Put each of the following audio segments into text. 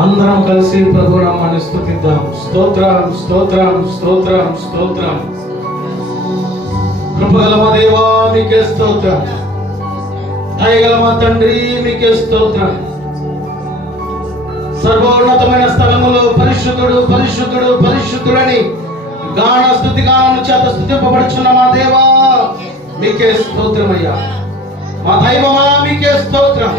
అందరం కలిసి ప్రభు నామాన్ని స్తుతిద్దాం. స్తోత్రం స్తోత్రం స్తోత్రం స్తోత్రం. కృపగల మా దేవా మీకే స్తోత్రం. దయగల మా తండ్రి మీకే స్తోత్రం. సర్వోన్నతమైన స్థలములో పరిశుద్ధుడు పరిశుద్ధుడు పరిశుద్ధుడని గాన స్తుతి గానము చేత స్తుతింపబడుచున్న మా దేవా మీకే స్తోత్రమయ్యా. మా దైవమా మీకే స్తోత్రం.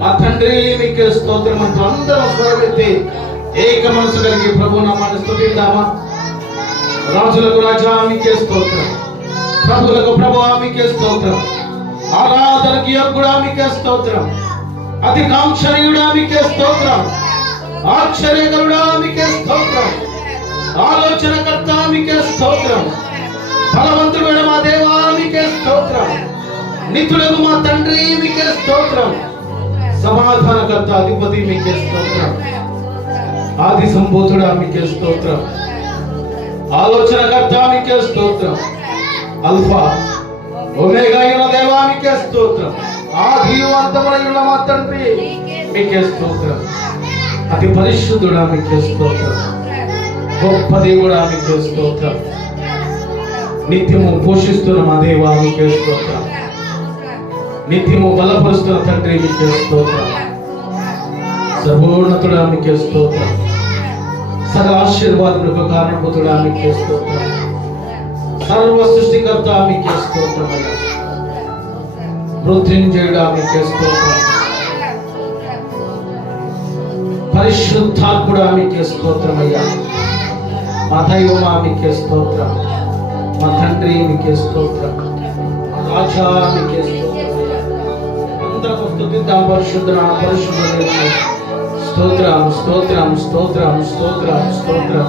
మా తండ్రి మీకే స్తోత్రం అంటూ అందరం స్వరమెత్తి ఏక మనసు కలిగి ప్రభు నామాన్ని స్తుతిద్దామా. రాజులకు రాజా మీకే స్తోత్రం, ప్రభువులకు ప్రభువా మీకే స్తోత్రం, ఆరాధనకి యోగ్యుడా మీకే స్తోత్రం, అతి కాంక్షణీయుడా మీకే స్తోత్రం, ఆశ్చర్యకరుడా మీకే స్తోత్రం, ఆలోచనకర్త మీకే స్తోత్రం, బలవంతుడైన మా దేవా మీకే స్తోత్రం, నిత్యులకు మా తండ్రి మీకే స్తోత్రం, సమాధానకర్త అధిపతి మీకే స్తోత్రం, ఆది సంభూతుడా మీకే స్తోత్రం, ఆలోచనకర్త మీకే స్తోత్రం, అల్ఫా ఒమేగా అయిన దేవా మీకే స్తోత్రం, ఆది అంతమున మా తండ్రి మీకే స్తోత్రం, అతి పరిశుద్ధుడా మీకే స్తోత్రం, గొప్ప దేవుడా మీకే స్తోత్రం, నిత్యము పోషిస్తున్న మా దేవా మీకే స్తోత్రం, నిత్యము బలపరుస్తున్న తండ్రి మీకే స్తోత్రం, సర్వోన్నతుడా మీకే స్తోత్రం, సకల ఆశీర్వాదములకు కారణభూతుడా మీకే స్తోత్రం, సర్వ సృష్టికర్త మీకే స్తోత్రం, మృత్యుంజయుడా మీకే స్తోత్రం, పరిశుద్ధాత్ముడా మీకే స్తోత్రం అయ్యా. మా దైవమా మీకే స్తోత్రం, మా తండ్రి మీకే స్తోత్రం, మా రాజా మీకే స్తోత్రం. అందరూ స్తుతిద్దాం. పరిశుద్ధ పరిశుద్ధ స్తోత్రం స్తోత్రం స్తోత్రం స్తోత్రం స్తోత్రం.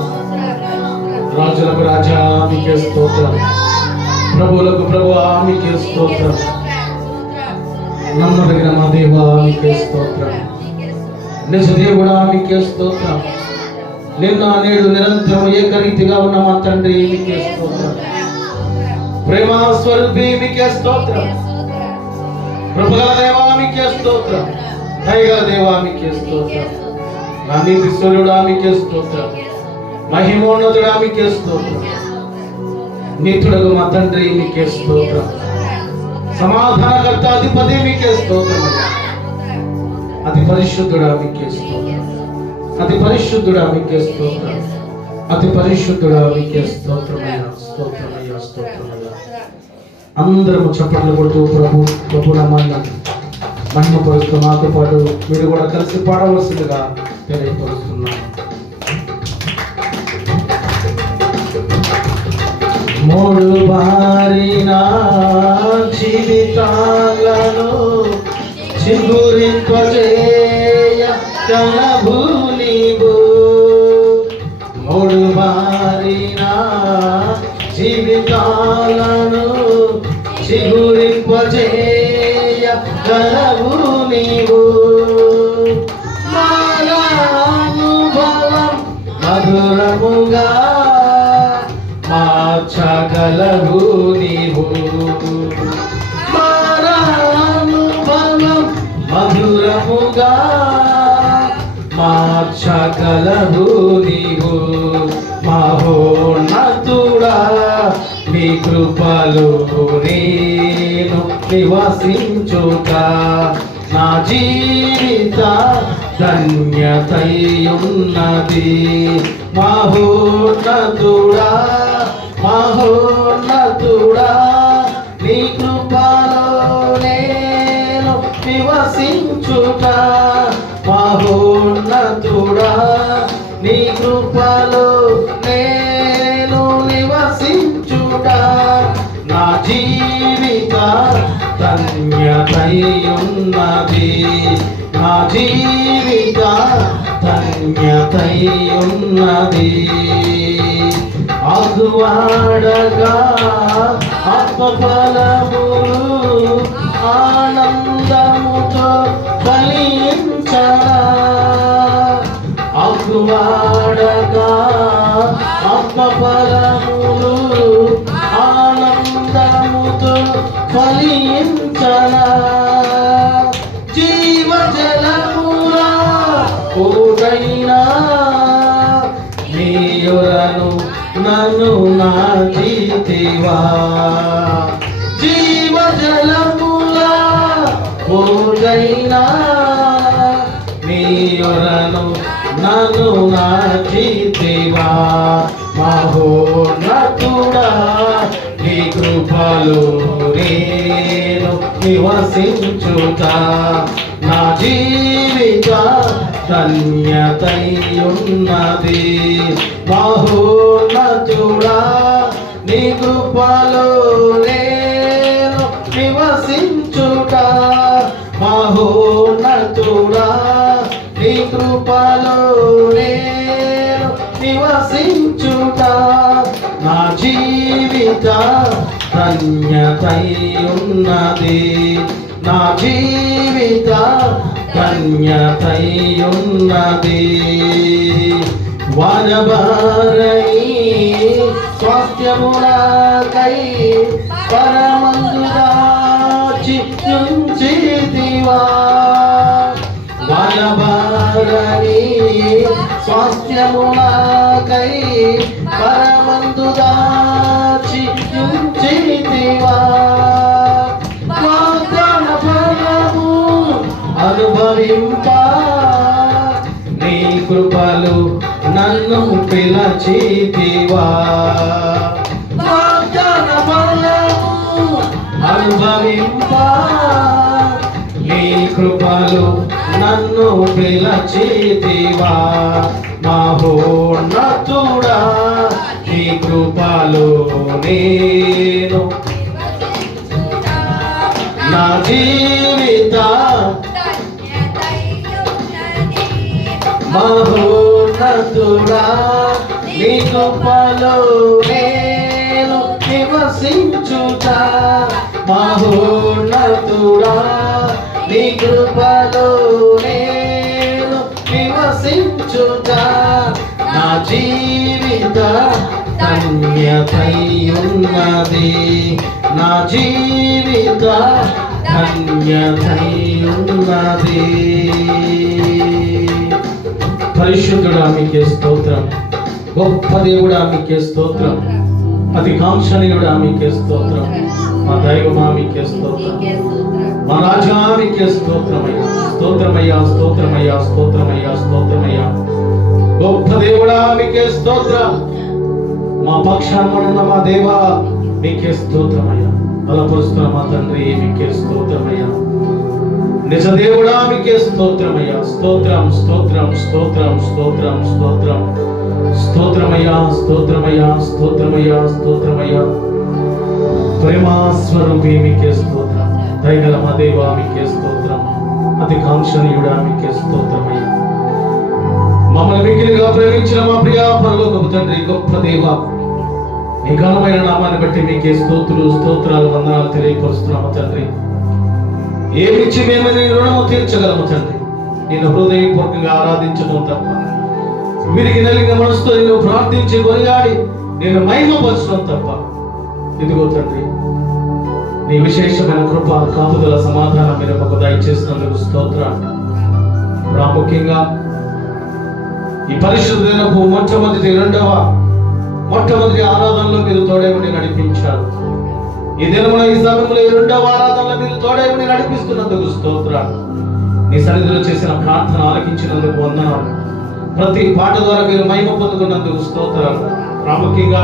రాజులకు రాజా మీకే స్తోత్రం, ప్రభువులకు ప్రభువా మీకే స్తోత్రం, నమ్మదగిన మా దేవా మీకే స్తోత్రం, నిజ దేవుడా మీకే స్తోత్రం, నిన్న నేడు నిరంతరం ఏకరీతిగా ఉన్న మా తండ్రి మీకే స్తోత్రం, ప్రేమ స్వరూపి మీకే స్తోత్రం, కృపగల దేవా మీకే స్తోత్రం, దయగల దేవా మీకే స్తోత్రం, నా నీతి స్వరుడా మీకే స్తోత్రం, మహిమోన్నతుడా మీకే స్తోత్రం, నీతుడగు మా తండ్రి మీకే స్తోత్రం, సమాధానకర్త అధిపతి మీకే స్తోత్రం, అతి పరిశుద్ధుడా మీకే స్తోత్రం, అతి పరిశుద్ధుడా మీకే స్తోత్రం, అతి పరిశుద్ధుడా మీకే స్తోత్రమయ్యా స్తోత్రమయ్యా స్తోత్రమయ్యా. అందరము చప్పట్లు కొడుతూ ప్రభు నామాన్ని మహిమపరుస్తూ మాతో పాటు మీరు కూడా కలిసి పాడవలసిందిగా తెలియపరుస్తున్నాను. మూడు బారిన జీవితాలను చిగురింపజేయ కలవు నీవు, మూడు బారిన జీవితాలను చిగురింపజేయ కలవు నీవు, మాననుభవం మధురముగా మార్చగలవు నీవు, మాననుభవం మధురముగా మార్చగలవు నీవు, మహోన్నతుడా నీ కృపలో నేను నివసించుట నా జీవిత ధన్యతయున్నది, మహోన్నతుడా మహోన్నతుడా నీ కృపలో నేను నివసించుట, మహోన్నతుడా నీ కృపలో నేను నివసించుట నా జీవిత ధన్యతయున్నది, నా జీవిత ధన్యతయున్నది. ఆగువాడగా ఆత్మఫలములు ఆనందముతో ఫలించరా, ఆగువాడగా ఆత్మఫలములు ఆనందముతో ఫలించరా, జీవజలములా ఓటైనా నీయురను నన్ను నాటితివా జీవజలముల ఓటైనా నీయురను నన్ను నాటితివా మహోన్నతుడా నీ కృపలో నేను నివసించుతా నా జీవిత ధన్యతయున్నది మహోన్నతుడా నీ కృపలో నేను నివసించుట మహోన్నతుడా నీ కృపలో నేను నివసించుట నా జీవిత ధన్యతయున్నది నా జీవిత ధన్యతయున్నది వనబారై స్వాస్థ్యమునకై పరమందు దాచి ఉంచితివా వనబారై స్వాస్థ్యమునకై పరమందు దాచి ఉంచితివా వాగ్దాన ఫలము అనుభవింప నీ కృపలు నన్ను పిలచితివా వాగ్దాన ఫలము అనుభవింప నీ కృపలు నన్ను పిలచితివా మహోన్నతుడా నీ కృపలో నేను నా జీవిత మహోన్నతుడా నీ కృపలో నేను నివసించుట మహోన్నతుడా నీ కృపలో నేను నివసించుట నా జీవిత ధన్యతయున్నది నా జీవిత ధన్యతయున్నది పరిశుద్ధుడా మీకే స్తోత్రం గొప్ప దేవుడా మీకే స్తోత్రం అతి కాంక్షణీయుడా మీకే స్తోత్రం మా దైవమా మీకే స్తోత్రం మా రాజా మీకే స్తోత్రమయ్యా స్తోత్రమయ్యా స్తోత్రమయ్యా స్తోత్రమయ్యా స్తోత్రమయ్యా గొప్ప దేవుడా మీకే స్తోత్రం మా పక్షాన మా దేవా మీకే స్తోత్రమయ్యా బలపరుస్తున్న మా తండ్రి మీకే స్తోత్రమయ్యా నిజ దేవుడా మీకే స్తోత్రమయ్యా స్తోత్రం స్తోత్రం స్తోత్రం స్తోత్రం స్తోత్రం స్తోత్రమయ్యా స్తోత్రమయ్యా స్తోత్రమయ్యా స్తోత్రమయ్యా ప్రేమాస్వరూపి మీకే స్తోత్రం దయగల మా దేవా మీకే స్తోత్రం అతి కాంక్షణీయుడా మీకే స్తోత్రమయ్యా మమ్మల్ని మిగిలిగా ప్రేమించిన మా ప్రియా పరలోకపు తండ్రి గొప్ప దేవా నీ ఘనమైన నామాన్ని బట్టి మీకే స్తోత్రాలు వందనాలు తెలియపరుస్తున్నాము తండ్రి ఏమిచ్చి మేము నీ రుణము తీర్చగలము తండ్రి నేను హృదయపూర్వకంగా ఆరాధించడం తప్ప వీరికి నలిగిన మనసుతో నేను ప్రార్థించి కొనియాడి నేను మహిమపరచడం తప్ప ఇదిగో తండ్రి నీ విశేషమైన కృప కాపుదల సమాధానం మీరు మాకు దయచేసినందుకు స్తోత్రాలు ప్రాముఖ్యంగా ఈ పరిశుద్ధ దినపు మొట్టమొదటి ఆరాధనలో మీరు తోడేమని నడిపించారు ఈ దినమున ఈ సమయంలో ఈ రెండవ ఆరాధనలో మీరు తోడేమని నడిపిస్తున్నందుకు స్తోత్రాలు నీ సన్నిధిలో చేసిన ప్రార్థన ఆలకించినందుకు వందనాలు ప్రతి పాట ద్వారా మీరు మహిమ పొందుకున్నందుకు స్తోత్రాలు ప్రాముఖ్యంగా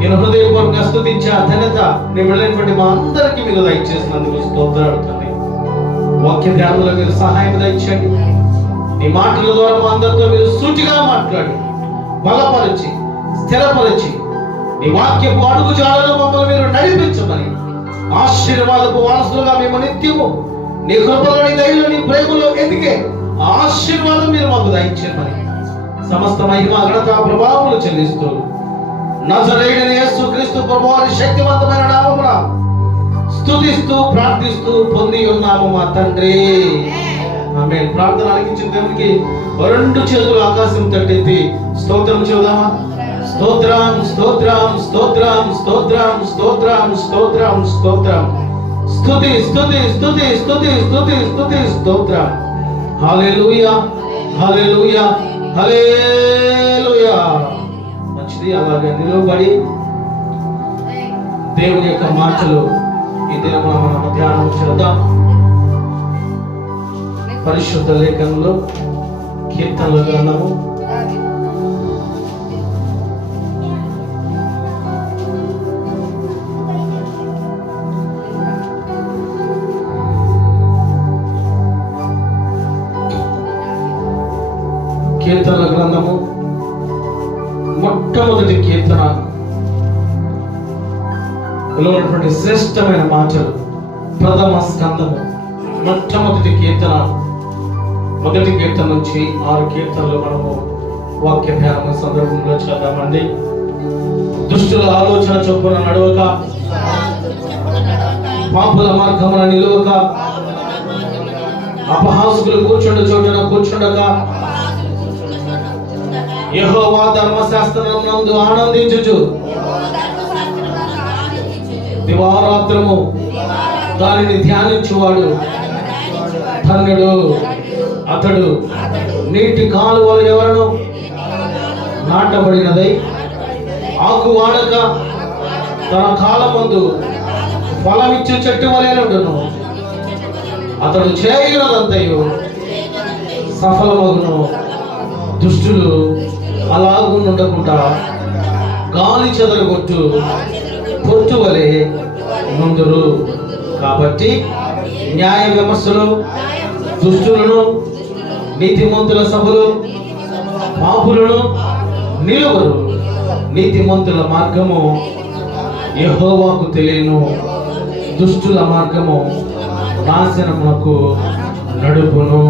నేను హృదయపూర్వకంగా స్తుతించే ధన్యత నీ వెళ్ళినటువంటి మా అందరికీ మీరు దయచేసినందుకు స్తోత్రాలు తండ్రి వాక్య ధ్యానంలో మీరు సహాయం దయచేయండి నీ మాటల ద్వారా మా అందరితో మీరు సూటిగా మాట్లాడి బలపరిచి స్థిరపరిచి నీ వాక్యపు అడుగు జాడలో మమ్మల్ని మీరు నడిపించమని ఆశీర్వాదపు వారసులుగా మేము నిత్యము నీ కృపలో నీ దయలో నీ ప్రేమలో ఎదిగే ఆశీర్వాదం మీరు మాకు దయచేయమని సమస్త మహిమ ఘనత ప్రభావములు చెల్లిస్తూ నజరేయుడైన యేసుక్రీస్తు ప్రభువారి శక్తివంతమైన నామమున స్తుతిస్తూ ప్రార్థిస్తూ పొంది ఉన్నాము మా తండ్రి ఆమేన్. ప్రార్థన ఆలకించిన దేవునికి రెండు చేతులు ఆకాశం తట్టెత్తి స్తోత్రం చెబుదామా? స్తోత్రం స్తోత్రం స్తోత్రం స్తోత్రం స్తోత్రం స్తోత్రం స్తోత్రం స్తుతి స్తుతి స్తుతి స్తుతి స్తుతి స్తుతి స్తోత్రం హల్లెలూయా హల్లెలూయా, హల్లెలూయా. మంచిది. అలాగే నిలబడి దేవుని యొక్క మాటలు ఈ దినమున మనం ధ్యానం చేద్దాం. పరిశుద్ధ లేఖనంలో కీర్తనల గ్రంథము 'కీర్తనల' మొట్టమొదటి కీర్తన ఉన్నటువంటి శ్రేష్టమైన మాటలు, ప్రథమ స్కందము మొట్టమొదటి కీర్తన, మొదటి కీర్తన నుంచి 6 కీర్తనలు మనము వాక్య ధ్యానం సందర్భంలో చదవమండి. దుష్టుల ఆలోచన చొప్పున నడవక, పాపుల మార్గమున నిలువక, అపహాసకులు కూర్చుండు చోటున కూర్చుండక, యెహోవా ధర్మశాస్త్రమునందు ఆనందించుచు దివారాత్రము దానిని ధ్యానించువాడు ధన్యుడు. అతడు నీటి కాలువలు ఎవరను నాటబడినదై ఆకు వాడక తన కాలమందు ఫలమిచ్చు చెట్టు వలెనుండును. అతడు చేయునదంతయు సఫలమగును. దుష్టులు అలాగుండకుండా గాలి చెదరగొట్టు పొట్టు వలె నుందురు. కాబట్టి న్యాయ విమర్శలు దుష్టులను, నీతిమంతుల సభలు పాపులను నిలువరు. నీతిమంతుల మార్గము యెహోవాకు తెలియను, దుష్టుల మార్గము నాశనమునకు నడుపును.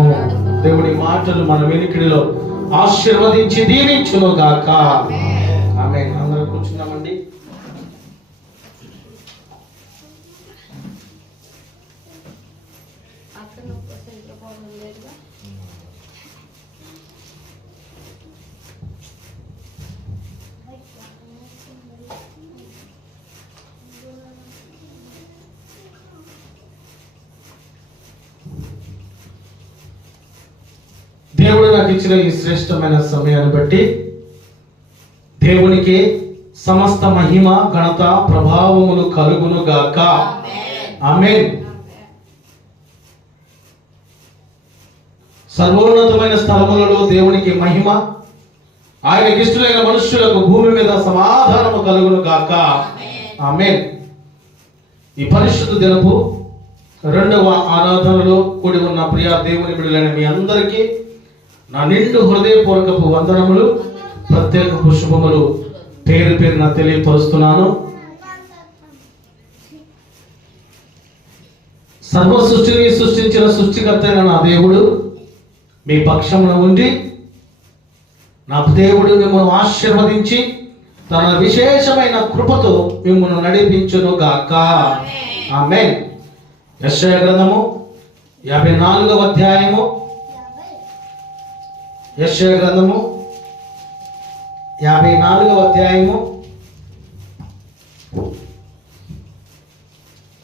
దేవుడి మాటలు మన వెనుకడిలో ఆశీర్వదించి దీవించును గాక. ఆమేన్. అందరూ కూర్చున్నామండి. దేవుడు నాకు ఇచ్చిన ఈ శ్రేష్టమైన సమయాన్ని బట్టి దేవునికి సమస్త మహిమ, ఘనత, ప్రభావములు కలుగును గాక. ఆమేన్. సర్వోన్నతమైన స్థలములలో దేవునికి మహిమ, ఆయనకి ఇష్టమైన మనుష్యులకు భూమి మీద సమాధానము కలుగును గాక. ఆమేన్. ఈ పరిశుద్ధ దినపు 2వ ఆరాధనలో కూడి ఉన్న ప్రియ దేవుని బిడ్డలైన మీ అందరికీ నా నిండు హృదయపూర్వకపు వందనములు, ప్రత్యేక శుభములు పేరు పేరున తెలియపరుస్తున్నాను. సర్వ సృష్టిని సృష్టించిన సృష్టికర్త అయిన నా దేవుడు మీ పక్షమున ఉండి, నా దేవుడు మిమ్మల్ని ఆశీర్వదించి తన విశేషమైన కృపతో మిమ్మల్ని నడిపించును గాక. ఆమేన్. యెషయా గ్రంథము 54వ అధ్యాయము, యెషయా గ్రంథము 54వ అధ్యాయము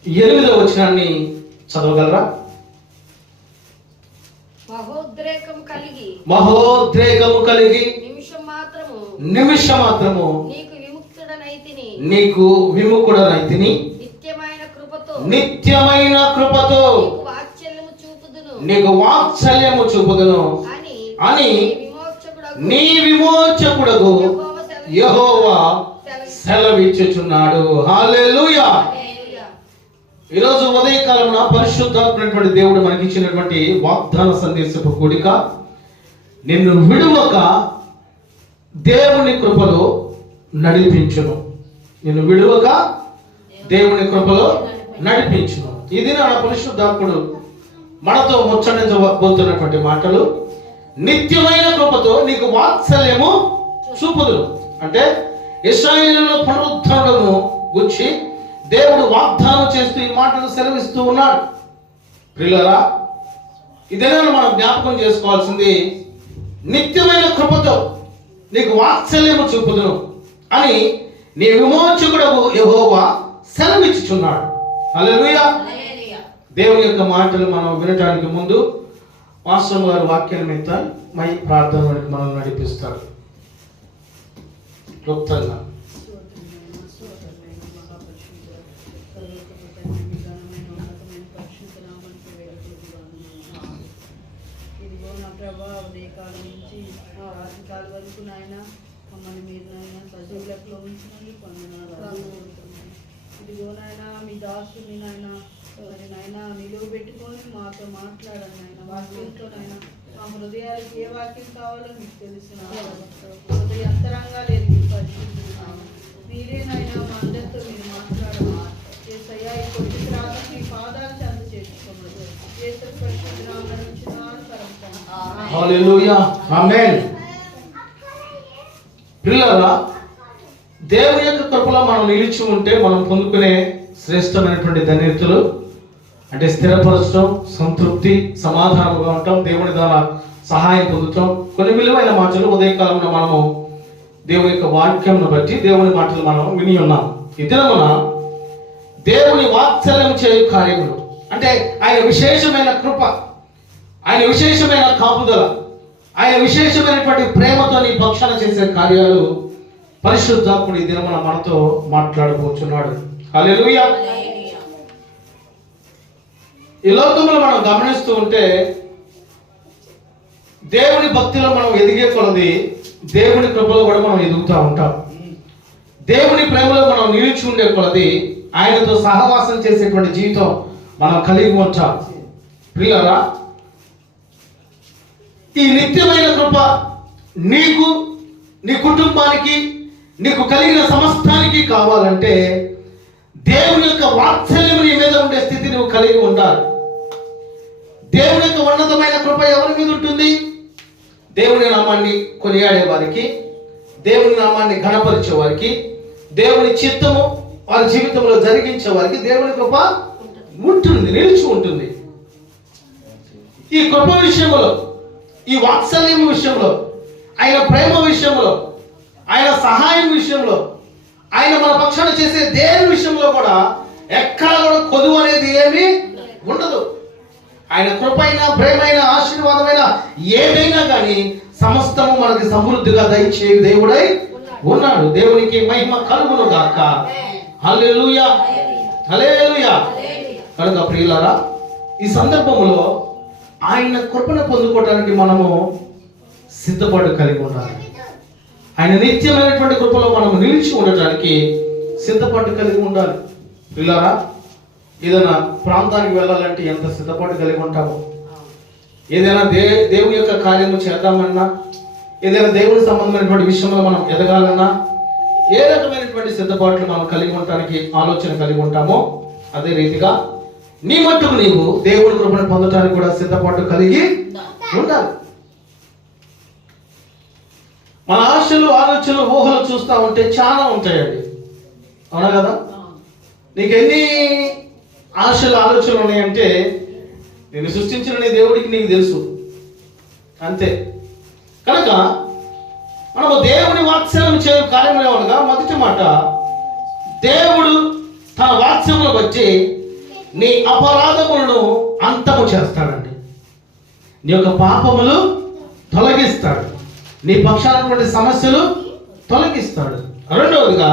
8వ వచనాన్ని చదవగలరా? మహోద్రేకము కలిగి నిమిషం మాత్రము నీకు విముక్తుడనైతిని, నిత్యమైన కృపతో నీకు వాత్సల్యము చూపుదును అని నీ విమోచకుడగు యెహోవా సెలవిచ్చుచున్నాడు. హల్లెలూయా. ఈరోజు ఉదయకాలమున పరిశుద్ధాత్మైనటువంటి దేవుడు మనకి ఇచ్చినటువంటి వాగ్దాన సందేశపు కూడిక, నిన్ను విడువక దేవుని కృపలో నడిపించును. నిన్ను విడువక దేవుని కృపలో నడిపించును. ఇది నా పరిశుద్ధాత్ముడు మనతో ముచ్చటించబోతున్నటువంటి మాటలు. నిత్యమైన కృపతో నీకు వాత్సల్యము చూపుదును. అంటే ఇశ్రాయేలులో పునరుద్ధరణను గురించి దేవుడు వాగ్దానం చేస్తూ ఈ మాటలు సెలవిస్తూ ఉన్నాడు. ప్రియులారా, ఇదేనా మనం జ్ఞాపకం చేసుకోవాల్సింది. నిత్యమైన కృపతో నీకు వాత్సల్యము చూపుదును అని నీ విమోచకుడగు యెహోవా సెలవిచ్చుచున్నాడు. హల్లెలూయా. దేవుని యొక్క మాటలు మనం వినడానికి ముందు మాస్టర్ గారు వాక్యం మీద మై ప్రార్థన వరకు మనం నడిపిస్తారు క్లుప్తంగా. వరకు నాయన మమ్మల్ని మీరు నాయన సజీవులకు ఉంచినందుకు వందనాలు. ఇదిగో నాయన మీ దాసుని నాయన మరి నాయన నిలువ పెట్టుకొని మాతో మాట్లాడండి నాయన. వాక్యంతో నాయన మా హృదయాలకు ఏ వాక్యం కావాలో మీకు తెలిసిన హృదయ అంతరంగాలు ఎరిగి పరిశీలిస్తున్నాను. మీరే నాయన మా అందరితో మీరు మాట్లాడాలి. యేసయ్యా ఈ కొద్ది తర్వాత మీ పాదాలు చెంత చేసుకోమని యేసు పరిశుద్ధ నామమున నడుచున్నాను పరమ. హల్లెలూయా, ఆమేన్. పిల్లరా, దేవుని యొక్క కృపలో మనం నిలిచి ఉంటే మనం పొందుకునే శ్రేష్టమైనటువంటి ధన్యతలు అంటే స్థిరపరచడం, సంతృప్తి, సమాధానంగా ఉంటాం, దేవుని ద్వారా సహాయం పొందుతాం. కొన్ని విలువైన మాటలు ఉదయకాలంలో మనము దేవుని యొక్క వాక్యంను బట్టి దేవుని మాటలు మనం విని ఉన్నాం. ఈ దినమున దేవుని వాత్సల్యం చేయు కార్యములు అంటే ఆయన విశేషమైన కృప, ఆయన విశేషమైన కాపుదల, ఆయన విశేషమైనటువంటి ప్రేమతో నీ పక్షాన చేసే కార్యాలు పరిశుద్ధాత్ముడు ఈ దినమున మనతో మాట్లాడబోతున్నాడు. హల్లెలూయా. ఈ లోకంలో మనం గమనిస్తూ ఉంటే దేవుని భక్తిలో మనం ఎదిగే కొలది దేవుని కృపలో కూడా మనం ఎదుగుతూ ఉంటాం. దేవుని ప్రేమలో మనం నిలిచి ఉండే కొలది ఆయనతో సహవాసం చేసేటువంటి జీవితం మనం కలిగి ఉంటాం. ప్రియులారా, ఈ నిత్యమైన కృప నీకు, నీ కుటుంబానికి, నీకు కలిగిన సమస్తానికి కావాలంటే దేవుని యొక్క వాత్సల్యం నీ మీద ఉండే స్థితి నువ్వు కలిగి ఉండాలి. దేవుని యొక్క ఉన్నతమైన కృప ఎవరి మీద ఉంటుంది? దేవుని నామాన్ని కొనియాడే వారికి, దేవుని నామాన్ని ఘనపరిచే వారికి, దేవుని చిత్తము వారి జీవితంలో జరిగించే వారికి దేవుని కృప ఉంటుంది, నిలిచి ఉంటుంది. ఈ కృప విషయంలో, ఈ వాత్సల్యం విషయంలో, ఆయన ప్రేమ విషయంలో, ఆయన సహాయం విషయంలో, ఆయన మన పక్షాన చేసే దేని విషయంలో కూడా ఎక్కడ కూడా కొదువు అనేది ఏమీ ఉండదు. ఆయన కృపైన, ప్రేమైన, ఆశీర్వాదమైన ఏదైనా కానీ సమస్తము మనకి సమృద్ధిగా దయచే దేవుడై ఉన్నాడు. దేవునికి మహిమ కలుగును గాక. హల్లెలూయా, హల్లెలూయా. కనుక ప్రియులారా, ఈ సందర్భంలో ఆయన కృపను పొందుకోవడానికి మనము సిద్ధపాటు కలిగి ఉండాలి. ఆయన నిత్యమైనటువంటి కృపలో మనం నిలిచి ఉండటానికి సిద్ధపాటు కలిగి ఉండాలి. ప్రియులారా, ఏదైనా ప్రాంతానికి వెళ్ళాలంటే ఎంత సిద్ధపాటు కలిగి ఉంటామో, ఏదైనా దేవుని యొక్క కార్యము చేద్దామన్నా, ఏదైనా దేవుని సంబంధమైనటువంటి విషయంలో మనం ఎదగాలన్నా ఏ రకమైనటువంటి సిద్ధపాట్లు మనం కలిగి ఉండటానికి ఆలోచన కలిగి ఉంటామో, అదే రీతిగా నీ మట్టుకు నీవు దేవుని కృపను పొందడానికి కూడా సిద్ధపాటు కలిగి ఉండాలి. మన ఆశలు, ఆలోచనలు, ఊహలు చూస్తూ ఉంటే చాలా ఉంటాయండి, అవునా కదా? నీకు ఎన్ని ఆశలు, ఆలోచనలు ఉన్నాయంటే నేను సృష్టించిన నీ దేవుడికి నీకు తెలుసు, అంతే. కనుక మనము దేవుని వాత్సల్యం చేయు కార్యములు అనగా మొదటి మాట, దేవుడు తన వాత్సల్యమును బట్టి నీ అపరాధములను అంతము చేస్తాడండి. నీ యొక్క పాపములు తొలగిస్తాడు, నీ పక్షానటువంటి సమస్యలు తొలగిస్తాడు. రెండవదిగా,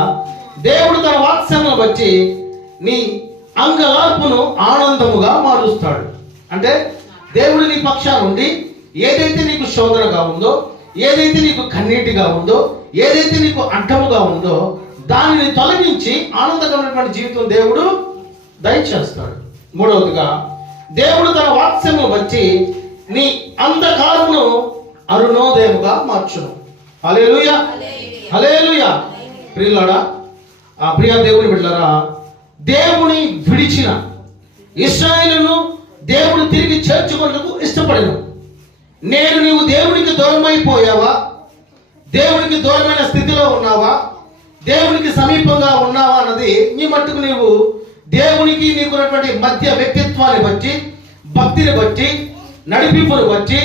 దేవుడు తన వాత్సల్యమును బట్టి నీ అంగలార్పును ఆనందముగా మారుస్తాడు. అంటే దేవుడు నీ పక్షాన ఉండి ఏదైతే నీకు శోధనగా ఉందో, ఏదైతే నీకు కన్నీటిగా ఉందో, ఏదైతే నీకు అడ్డముగా ఉందో దానిని తొలగించి ఆనందకరమైనటువంటి జీవితం దేవుడు దయచేస్తాడు. మూడవదిగా, దేవుడు తన వాత్సల్యమును బట్టి నీ అంధకారమును అరుణోదయముగా మార్చును. హల్లెలూయా, హల్లెలూయా. ప్రియులారా, ఆ ప్రియ దేవుని బిడ్డలారా, దేవుని విడిచిన ఇశ్రాయేలును దేవుడు తిరిగి చేర్చుకొనుటకు ఇష్టపడను. నేను నీవు దేవునికి దూరమైపోయావా, దేవునికి దూరమైన స్థితిలో ఉన్నావా, దేవునికి సమీపంగా ఉన్నావా అన్నది నీ మట్టుకు నీవు దేవునికి నీకున్నటువంటి మధ్య వ్యక్తిత్వాన్ని బట్టి, భక్తిని బట్టి, నడిపింపును బట్టి,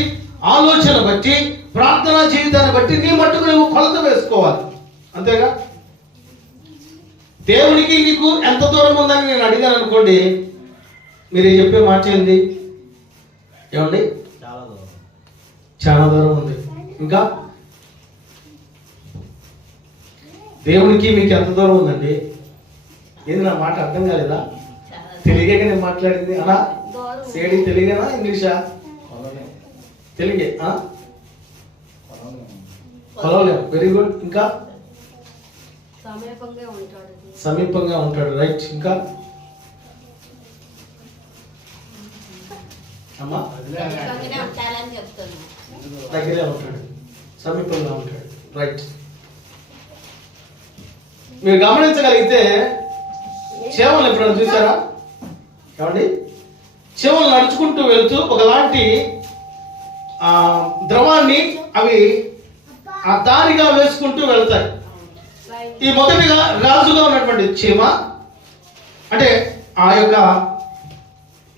ఆలోచన బట్టి, ప్రార్థనా జీవితాన్ని బట్టి నీ మట్టుకు నువ్వు కొలత వేసుకోవాలి, అంతేగా? దేవునికి నీకు ఎంత దూరం ఉందని నేను అడిగాను అనుకోండి, మీరు చెప్పే మాట ఏంది? ఏమండి? చాలా దూరం ఉంది. ఇంకా దేవునికి మీకు ఎంత దూరం ఉందండి? ఏంది నా మాట అర్థం కాలేదా? తెలుగే నేను మాట్లాడింది అలా సేడి తెలుగేనా ఇంగ్లీషా? తెలుగే. కొలవలేము. Very good. ఇంకా సమీపంగా ఉంటాడు. రైట్. ఇంకా అమ్మా దగ్గరే ఉంటాడు, సమీపంగా ఉంటాడు. రైట్. మీరు గమనించగలిగితే చేమలు ఎప్పుడైనా చూసారా? ఏమండి, చేమలు నడుచుకుంటూ వెళ్తూ ఒకలాంటి ద్రవాన్ని అవి ఆ దారిగా వేసుకుంటూ వెళ్తాయి. ఈ మొదటిగా రాజుగా ఉన్నటువంటి చీమ అంటే ఆ యొక్క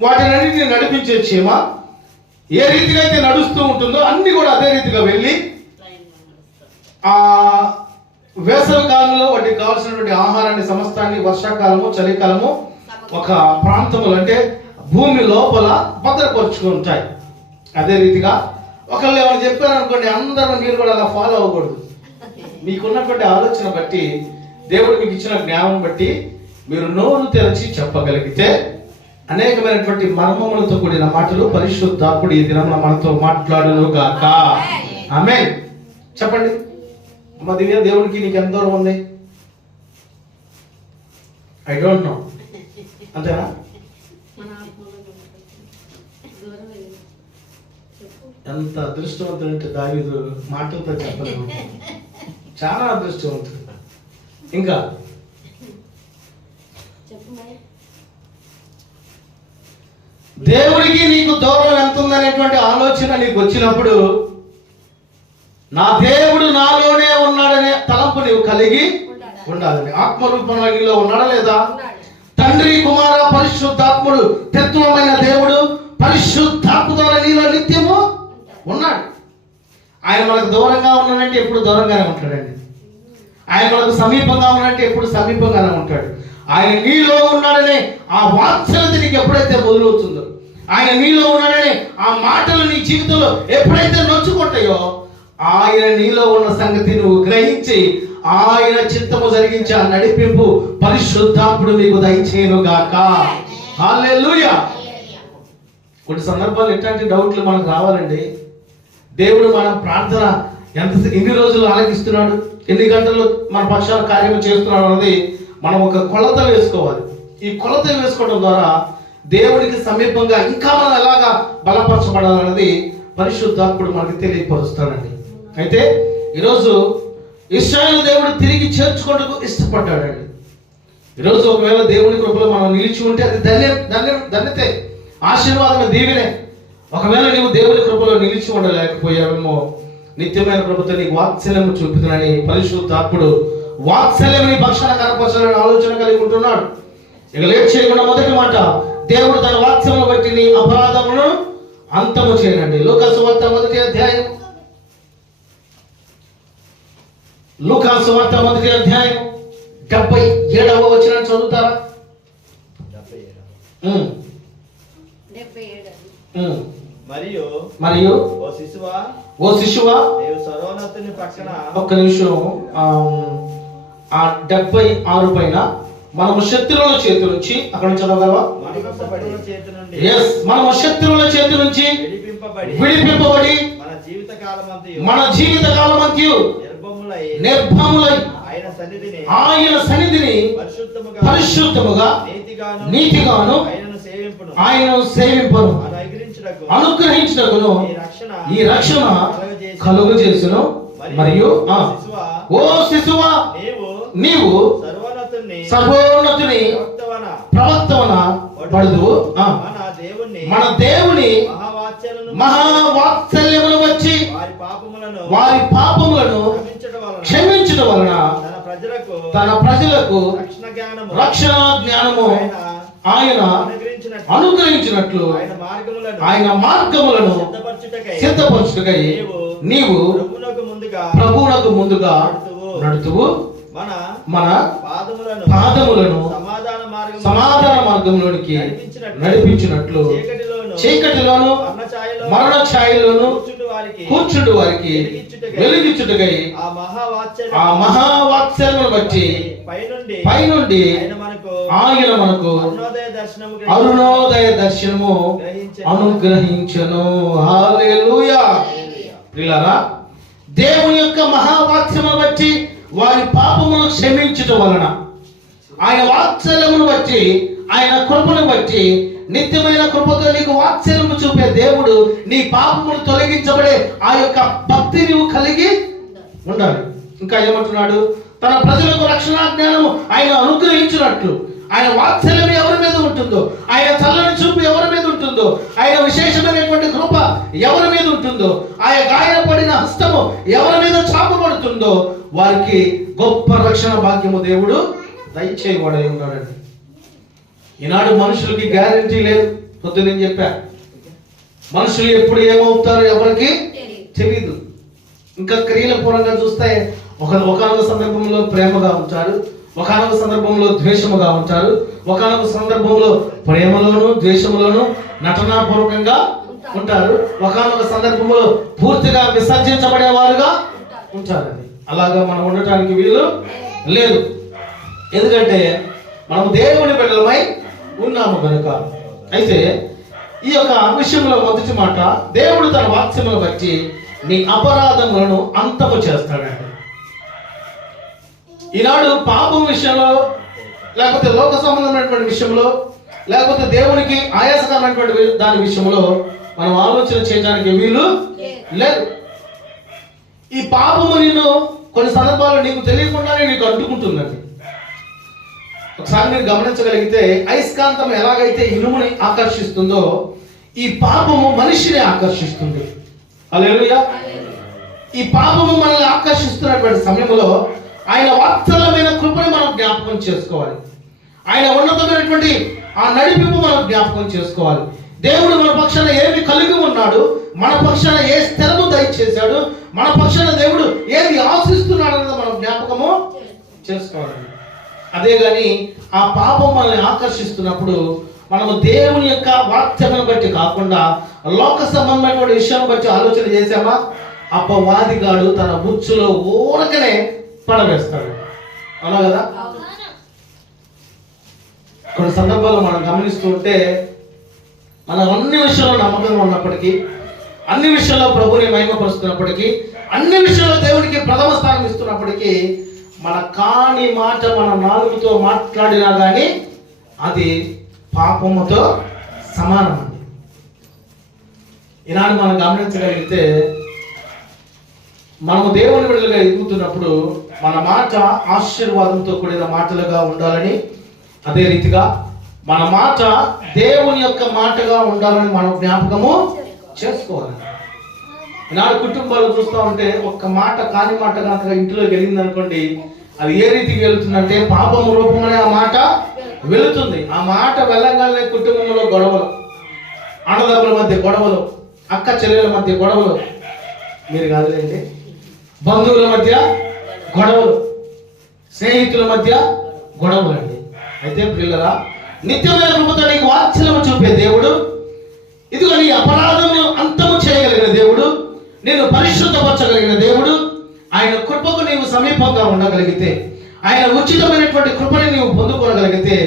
వాటినన్నింటిని నడిపించే చీమ ఏ రీతిగా అయితే నడుస్తూ ఉంటుందో అన్ని కూడా అదే రీతిగా వెళ్ళి ఆ వేసవి కాలంలో వాటికి కావాల్సినటువంటి ఆహారాన్ని సమస్తాన్ని వర్షాకాలము చలికాలము ఒక ప్రాంతములు అంటే భూమి లోపల భద్రపరుచుకుంటాయి. అదే రీతిగా ఒకళ్ళు ఏమైనా చెప్పారనుకోండి, అందరూ మీరు కూడా అలా ఫాలో అవ్వకూడదు. మీకున్నటువంటి ఆలోచన బట్టి, దేవుడు మీకు ఇచ్చిన జ్ఞానం బట్టి మీరు నోరు తెరచి చెప్పగలిగితే అనేకమైనటువంటి మర్మములతో కూడిన మాటలు పరిశుద్ధాత్ముడు ఈ దినంలో మనతో మాట్లాడును గాక. ఆమేన్. చెప్పండి అమ్మ దివ్య, దేవుడికి నీకు ఎంత దూరం ఉంది? I don't know. అంతేనా? ఎంత అదృష్టవంతుడు అంటే దావీదు మాటలతో చెప్పలేము. చాలా అదృష్టవంతుడు. ఇంకా దేవుడికి నీకు దూరం ఎంత ఉందనేటువంటి ఆలోచన నీకు వచ్చినప్పుడు, నా దేవుడు నాలోనే ఉన్నాడనే తలంపు నీవు కలిగి ఉండాలని. ఆత్మరూపంలో నీలో ఉన్నాడా లేదా? తండ్రి కుమార పరిశుద్ధాత్ముడు తత్వమైన దేవుడు పరిశుద్ధాత్మ ద్వారా నీలో నిత్యము ఉన్నాడు. ఆయన మనకు దూరంగా ఉన్నాడంటే ఎప్పుడు దూరంగానే ఉంటాడండి. ఆయన మనకు సమీపంగా ఉన్నాడంటే ఎప్పుడు సమీపంగానే ఉంటాడు. ఆయన నీలో ఉన్నాడనే ఆ వాత్సల్యత నీకు ఎప్పుడైతే మొదలవుతుందో, ఆయన నీలో ఉన్నాడనే ఆ మాటలు నీ జీవితంలో ఎప్పుడైతే నొచ్చుకుంటాయో, ఆయన నీలో ఉన్న సంగతి నువ్వు గ్రహించి ఆయన చిత్తము జరిగించే ఆ నడిపింపు పరిశుద్ధాత్ముడు మీకు దయచేయును గాక. హల్లెలూయా. కొన్ని సందర్భాలు ఎట్లాంటి డౌట్లు మనకు రావాలండి. దేవుడు మన ప్రార్థన ఎన్ని రోజులు ఆలకిస్తున్నాడు, ఎన్ని గంటలు మన పక్షాల కార్యము చేస్తున్నాడు అన్నది మనం ఒక కొలత వేసుకోవాలి. ఈ కొలత వేసుకోవడం ద్వారా దేవుడికి సమీపంగా ఇంకా మనం ఎలాగా బలపరచబడాలన్నది పరిశుద్ధాత్ముడు మనకి తెలియపరుస్తాడండి. అయితే ఈరోజు ఇశ్రాయేలు దేవుడు తిరిగి చేర్చుకోవడానికి ఇష్టపడ్డాడండి. ఈరోజు ఒకవేళ దేవుని కృపలో మనం నిలిచి ఉంటే అది ధన్యతే, ఆశీర్వాదమే, దీవెనే. ఒకవేళ నీవు దేవుని కృపలో నిలిచి ఉండలేకపోయావేమో, నిత్యమైన కృపతో నీకు వాత్సల్యము చూపుతున్నాడని పరిశుద్ధాత్ముడు వాత్సల్యం నీ పక్షాన కనపరచాలని ఆలోచన కలిగి ఉంటున్నాడు. ఇక లేట్ చేయకుండా మొదటి మాట, దేవుడు తన వాత్సల్యమును బట్టి నీ అపరాధమును అంతము చేయనండి. లూకాసు సువార్త మొదటి అధ్యాయం, లూకాసు సువార్త మొదటి అధ్యాయం 77వ వచనం చదువుతారా? మరియు ఓ శిశువా సర్వోన్నతుని పక్కన. ఒక్క నిమిషం. ఆ 76 పైన మనము శత్రువుల చేతి నుంచి, అక్కడ నుంచి చదవగలవా? మనము శత్రువుల చేతి నుంచి విడిపింపబడి మన జీవిత కాలమంతయు నిర్భములై ఆయన సన్నిధిని పరిశుద్ధముగా నీతిగాను ఆయనను సేవింపను అనుగ్రహించుటకును ఈ రక్షణ కలుగు చేసును. మరియు ఓ శిశువా, నీవు సర్వోన్నతుని ప్రవక్తవన పడుదువు. మన దేవుని మహావాత్సల్యమును వచ్చి వారి పాపములను క్షమించడం వలన తన ప్రజలకు రక్షణ జ్ఞానము ఆయన అనుగ్రహించినట్లు ఆయన మార్గములను సిద్ధపరచుటకై నీవు ప్రభువునకు ముందుగా నడుతువు. మన పాదములను సమాధాన మార్గంలోనికి నడిపించినట్లు చీకటిలోను మరణ ఛాయలోను వారికి వెలిగించుటకై ఆ మహావాత్సల్యమును బట్టి పైనుండి ఆయన మనకు అరుణోదయ దర్శనము అనుగ్రహించెను. హల్లెలూయా. ప్రియులారా, దేవుని యొక్క మహావాత్సల్యమును బట్టి వారి పాపమును క్షమించుట వలన, ఆయన వాత్సల్యమును బట్టి, ఆయన కృపను బట్టి, నిత్యమైన కృపతో నీకు వాత్సల్యము చూపే దేవుడు నీ పాపమును తొలగించబడే ఆ యొక్క భక్తి నీవు కలిగి ఉండాలి. ఇంకా ఏమంటున్నాడు? తన ప్రజలకు రక్షణా జ్ఞానము ఆయన అనుగ్రహించినట్లు, ఆయన వాత్సల్యం ఎవరి మీద ఉంటుందో, ఆయన చల్లని చూపు ఎవరి మీద ఉంటుందో, ఆయన విశేషమైనటువంటి కృప ఎవరి మీద ఉంటుందో, ఆయన గాయపడిన హస్తము ఎవరి మీద చాపబడుతుందో వారికి గొప్ప రక్షణ భాగ్యము దేవుడు దయచేయబడి ఉన్నాడండి. ఈనాడు మనుషులకి గ్యారెంటీ లేదు. పొద్దు నేను చెప్పా, మనుషులు ఎప్పుడు ఏమవుతారో ఎవరికి తెలియదు. ఇంకా క్రియల పూర్వంగా చూస్తే ఒకనొక సందర్భంలో ప్రేమగా ఉంటారు, ఒకనొక సందర్భంలో ద్వేషముగా ఉంటారు, ఒకనొక సందర్భంలో ప్రేమలోను ద్వేషములోను నటనాపూర్వకంగా ఉంటారు, ఒకనొక సందర్భంలో పూర్తిగా విసర్జించబడేవారుగా ఉంటారండి. అలాగా మనం ఉండటానికి వీలు లేదు. ఎందుకంటే మనం దేవుని బిడ్డలమై ఉన్నాము కనుక. అయితే ఈ యొక్క విషయంలో మొదటి మాట, దేవుడు తన వాక్యమును బట్టి నీ అపరాధములను అంతము చేస్తాడండి. ఈనాడు పాపం విషయంలో, లేకపోతే లోక సంబంధమైనటువంటి విషయంలో, లేకపోతే దేవునికి ఆయాసకరమైనటువంటి దాని విషయంలో మనం ఆలోచన చేయడానికి వీలు లేదు. ఈ పాపము నిన్ను కొన్ని సందర్భాల్లో నీకు తెలియకుండానే నీకు అంటుకుంటుందండి. ఒకసారి మీరు గమనించగలిగితే, అయస్కాంతం ఎలాగైతే ఇనుముని ఆకర్షిస్తుందో ఈ పాపము మనిషిని ఆకర్షిస్తుంది. హల్లెలూయా. ఈ పాపము మనల్ని ఆకర్షిస్తున్నటువంటి సమయంలో ఆయన వాత్సల్యమైన కృపను మనం జ్ఞాపకం చేసుకోవాలి. ఆయన ఉన్నతమైనటువంటి ఆ నడిపింపు మనం జ్ఞాపకం చేసుకోవాలి. దేవుడు మన పక్షాన ఏమి కలిగి ఉన్నాడు, మన పక్షాన ఏ స్థిరము దయచేశాడు, మన పక్షాన దేవుడు ఏమి ఆశిస్తున్నాడు అన్నది మనం జ్ఞాపకము చేసుకోవాలి. అదే గాని ఆ పాపం మనల్ని ఆకర్షిస్తున్నప్పుడు మనము దేవుని యొక్క వాక్యమును బట్టి కాకుండా లోక సంబంధమైనటువంటి విషయాన్ని బట్టి ఆలోచన చేసామా, అపవాదిగాడు తన బుచ్చులో ఊరకనే పడవేస్తాడు. అవునా కదా? కొన్ని సందర్భాల్లో మనం గమనిస్తూ ఉంటే, మనం అన్ని విషయాల్లో నమ్మకంగా ఉన్నప్పటికీ, అన్ని విషయాల్లో ప్రభుని మహిమపరుస్తున్నప్పటికీ, అన్ని విషయాల్లో దేవుడికి ప్రథమ స్థానం ఇస్తున్నప్పటికీ, మన కాని మాట మన నాలుగుతో మాట్లాడినా కానీ అది పాపముతో సమానం అండి. ఈనాడు మనం గమనించగలిగితే, మనము దేవుని బిడ్డలుగా ఎదుగుతున్నప్పుడు మన మాట ఆశీర్వాదంతో కూడిన మాటలుగా ఉండాలని, అదే రీతిగా మన మాట దేవుని యొక్క మాటగా ఉండాలని మనం జ్ఞాపకము చేసుకోవాలి. ఈనాడు కుటుంబాలు చూస్తూ ఉంటే ఒక్క మాట కాని మాట కనుక ఇంటిలోకి వెళ్ళింది అనుకోండి, అది ఏ రీతికి వెళుతుందంటే పాపము రూపంలోనే ఆ మాట వెళుతుంది. ఆ మాట వెళ్ళగానే కుటుంబంలో గొడవలు, అన్నదమ్ముల మధ్య గొడవలు, అక్క చెల్లెల మధ్య గొడవలు, మీరు కాదులేండి, బంధువుల మధ్య గొడవలు, స్నేహితుల మధ్య గొడవలు అండి. అయితే పిల్లరా, నిత్యమైన కృపతో నీకు వాత్సల్యము చూపే దేవుడు, ఇదిగో నీ అపరాధమును అంతము చేయగలిగిన దేవుడు, నేను పరిశుద్ధపరచగలిగిన దేవుడు, ఆయన కృపకు నీవు సమీపంగా ఉండగలిగితే, ఆయన ఉచితమైనటువంటి కృపని నీవు పొందుకోగలిగితే,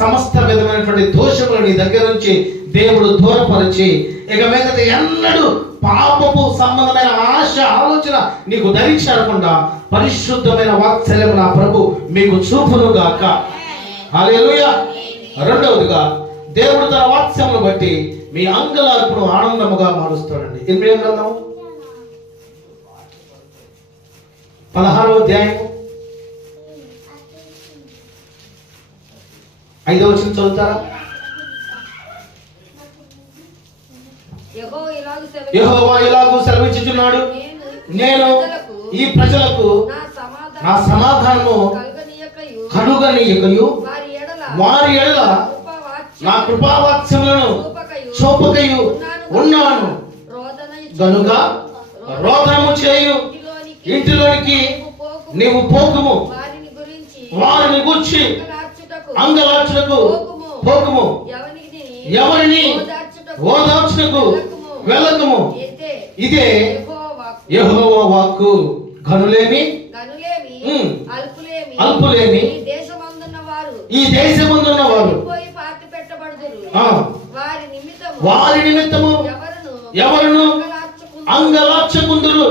సమస్త విధమైనటువంటి దోషములు నీ దగ్గర నుంచి దేవుడు దూరపరిచి, ఇక మీదట ఎన్నడూ పాపపు సంబంధమైన ఆశ ఆలోచన నీకు ధరించకుండా పరిశుద్ధమైన వాత్సల్యం నా ప్రభు మీకు చూపును గాక. హల్లెలూయా. రెండవదిగా, దేవుడు తన వాత్సల్యమును బట్టి మీ అంగలార్పును ఆనందముగా మారుస్తాడండి. 8వ గ్రంథము 16వ అధ్యాయం 5వ వచనం చదువుతారా? యెహోవా ఇలాగు సెలవిచ్చుచున్నాడు, నేను ఈ ప్రజలకు నా సమాధానము కలుగనీయకయు వారి ఎడల నా కృపావాత్సల్యములను చూపకయు ఉన్నాను గనుక రోదనము చేయు ఇంటిలోనికి నీవు పోకుము, వారిని గూర్చి అంగలార్చుటకు పోకుము, ఎవరిని ఓదార్చుటకు వెళ్ళకుము. ఇదే యెహోవా వాక్కు. ఘనులేమి గనులేమి ఉమ్. అల్పులేమి అల్పులేమి ఈ దేశమందున్న వారు ఈ దేశమందున్న వారు పోయి పాతి పెట్టబడుదురు. ఆ. వారి నిమిత్తము వారి నిమిత్తము ఎవరును ఎవరును అంగలార్చకుందురు.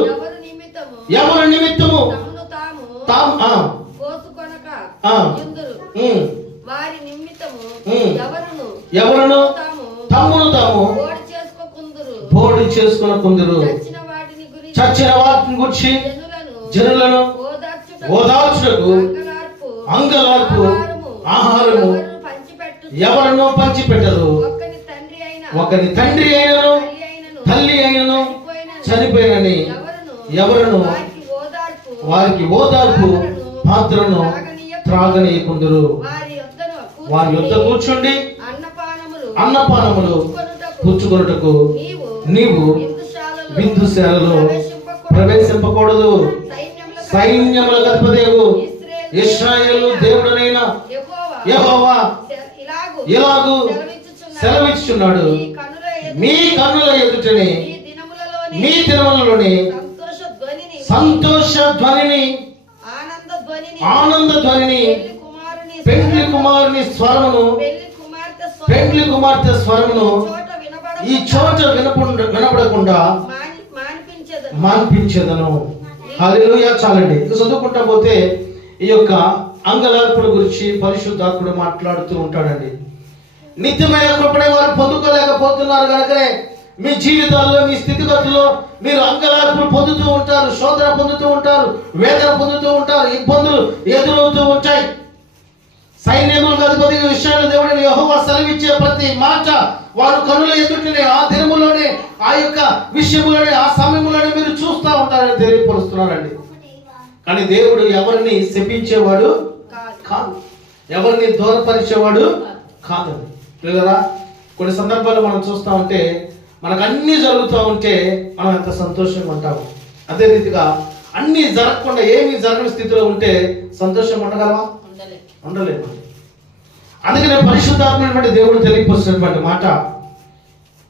ఎవరి నిమిత్తము తమను తాము కోసుకొనక ఆ. యుందురు. ఉమ్. వారి నిమిత్తము ఉమ్. ఎవరును తమ్మును తాము బోడి చేసుకోకుందురు. బోడి చేసుకునకుందురు. చచ్చిన వాటిని గురించి జనులను ఓదార్చుటకు అంగలార్పు ఆహారము ఎవరినో పంచిపెట్టరు. ఒకని తండ్రి అయినను తల్లి అయినను చనిపోయినని ఎవరును వారికి ఓదార్పు పాత్రను త్రాగనీయకుందురు. వారి యొద్ద కూర్చుండి అన్నపానములు పుచ్చుకొనుటకు నీవు విందుశాలలో ప్రవేశింపకూడదు. సైన్యములకు అధిపతియగు ఇశ్రాయేలు దేవుడనైన యెహోవా ఇలాగు సెలవిచ్చుచున్నాడు. మీ కన్నుల ఎదుటనే మీ దినములలోనే సంతోష ధ్వనిని ఆనంద ధ్వనిని పెండ్లి కుమారుని స్వరమును పెండ్లి కుమార్తె స్వరమును ఈ చోట వినపడకుండా మాన్పించేదను. హల్లెలూయా. చాలండి. ఇక చదువుకుంటా పోతే ఈ యొక్క అంగలార్పుల గురించి పరిశుద్ధాత్ముడు మాట్లాడుతూ ఉంటాడండి. నిత్యమైన కృపనే వారు పొందుకోలేకపోతున్నారు కనుకనే మీ జీవితాల్లో మీ స్థితిగతుల్లో మీరు అంగలార్పులు పొందుతూ ఉంటారు, శోధన పొందుతూ ఉంటారు, వేదన పొందుతూ ఉంటారు, ఇబ్బందులు ఎదురవుతూ ఉంటాయి. సైన్యములకు అధిపతి ఇశ్రాయేలు దేవుడైన యెహోవా సెలవిచ్చే ప్రతి మాట వారు కన్నుల ఎదుటనే ఆ దినములోనే ఆ యొక్క విషయములోనే ఆ సమయంలోనే మీరు చూస్తూ ఉంటారని తెలియపరుస్తున్నారండి. కానీ దేవుడు ఎవరిని శపించేవాడు కాదు, ఎవరిని దూరపరిచేవాడు కాదండి. లేదా కొన్ని సందర్భాల్లో మనం చూస్తూ ఉంటే మనకు అన్నీ జరుగుతూ ఉంటే మనం ఎంత సంతోషంగా ఉంటాము. అదే రీతిగా అన్నీ జరగకుండా ఏమీ జరగని స్థితిలో ఉంటే సంతోషంగా ఉండగలవా? ఉండలేము. అందుకనే పరిశుద్ధాత్మైనటువంటి దేవుడు తెలియపరుస్తున్నటువంటి మాట,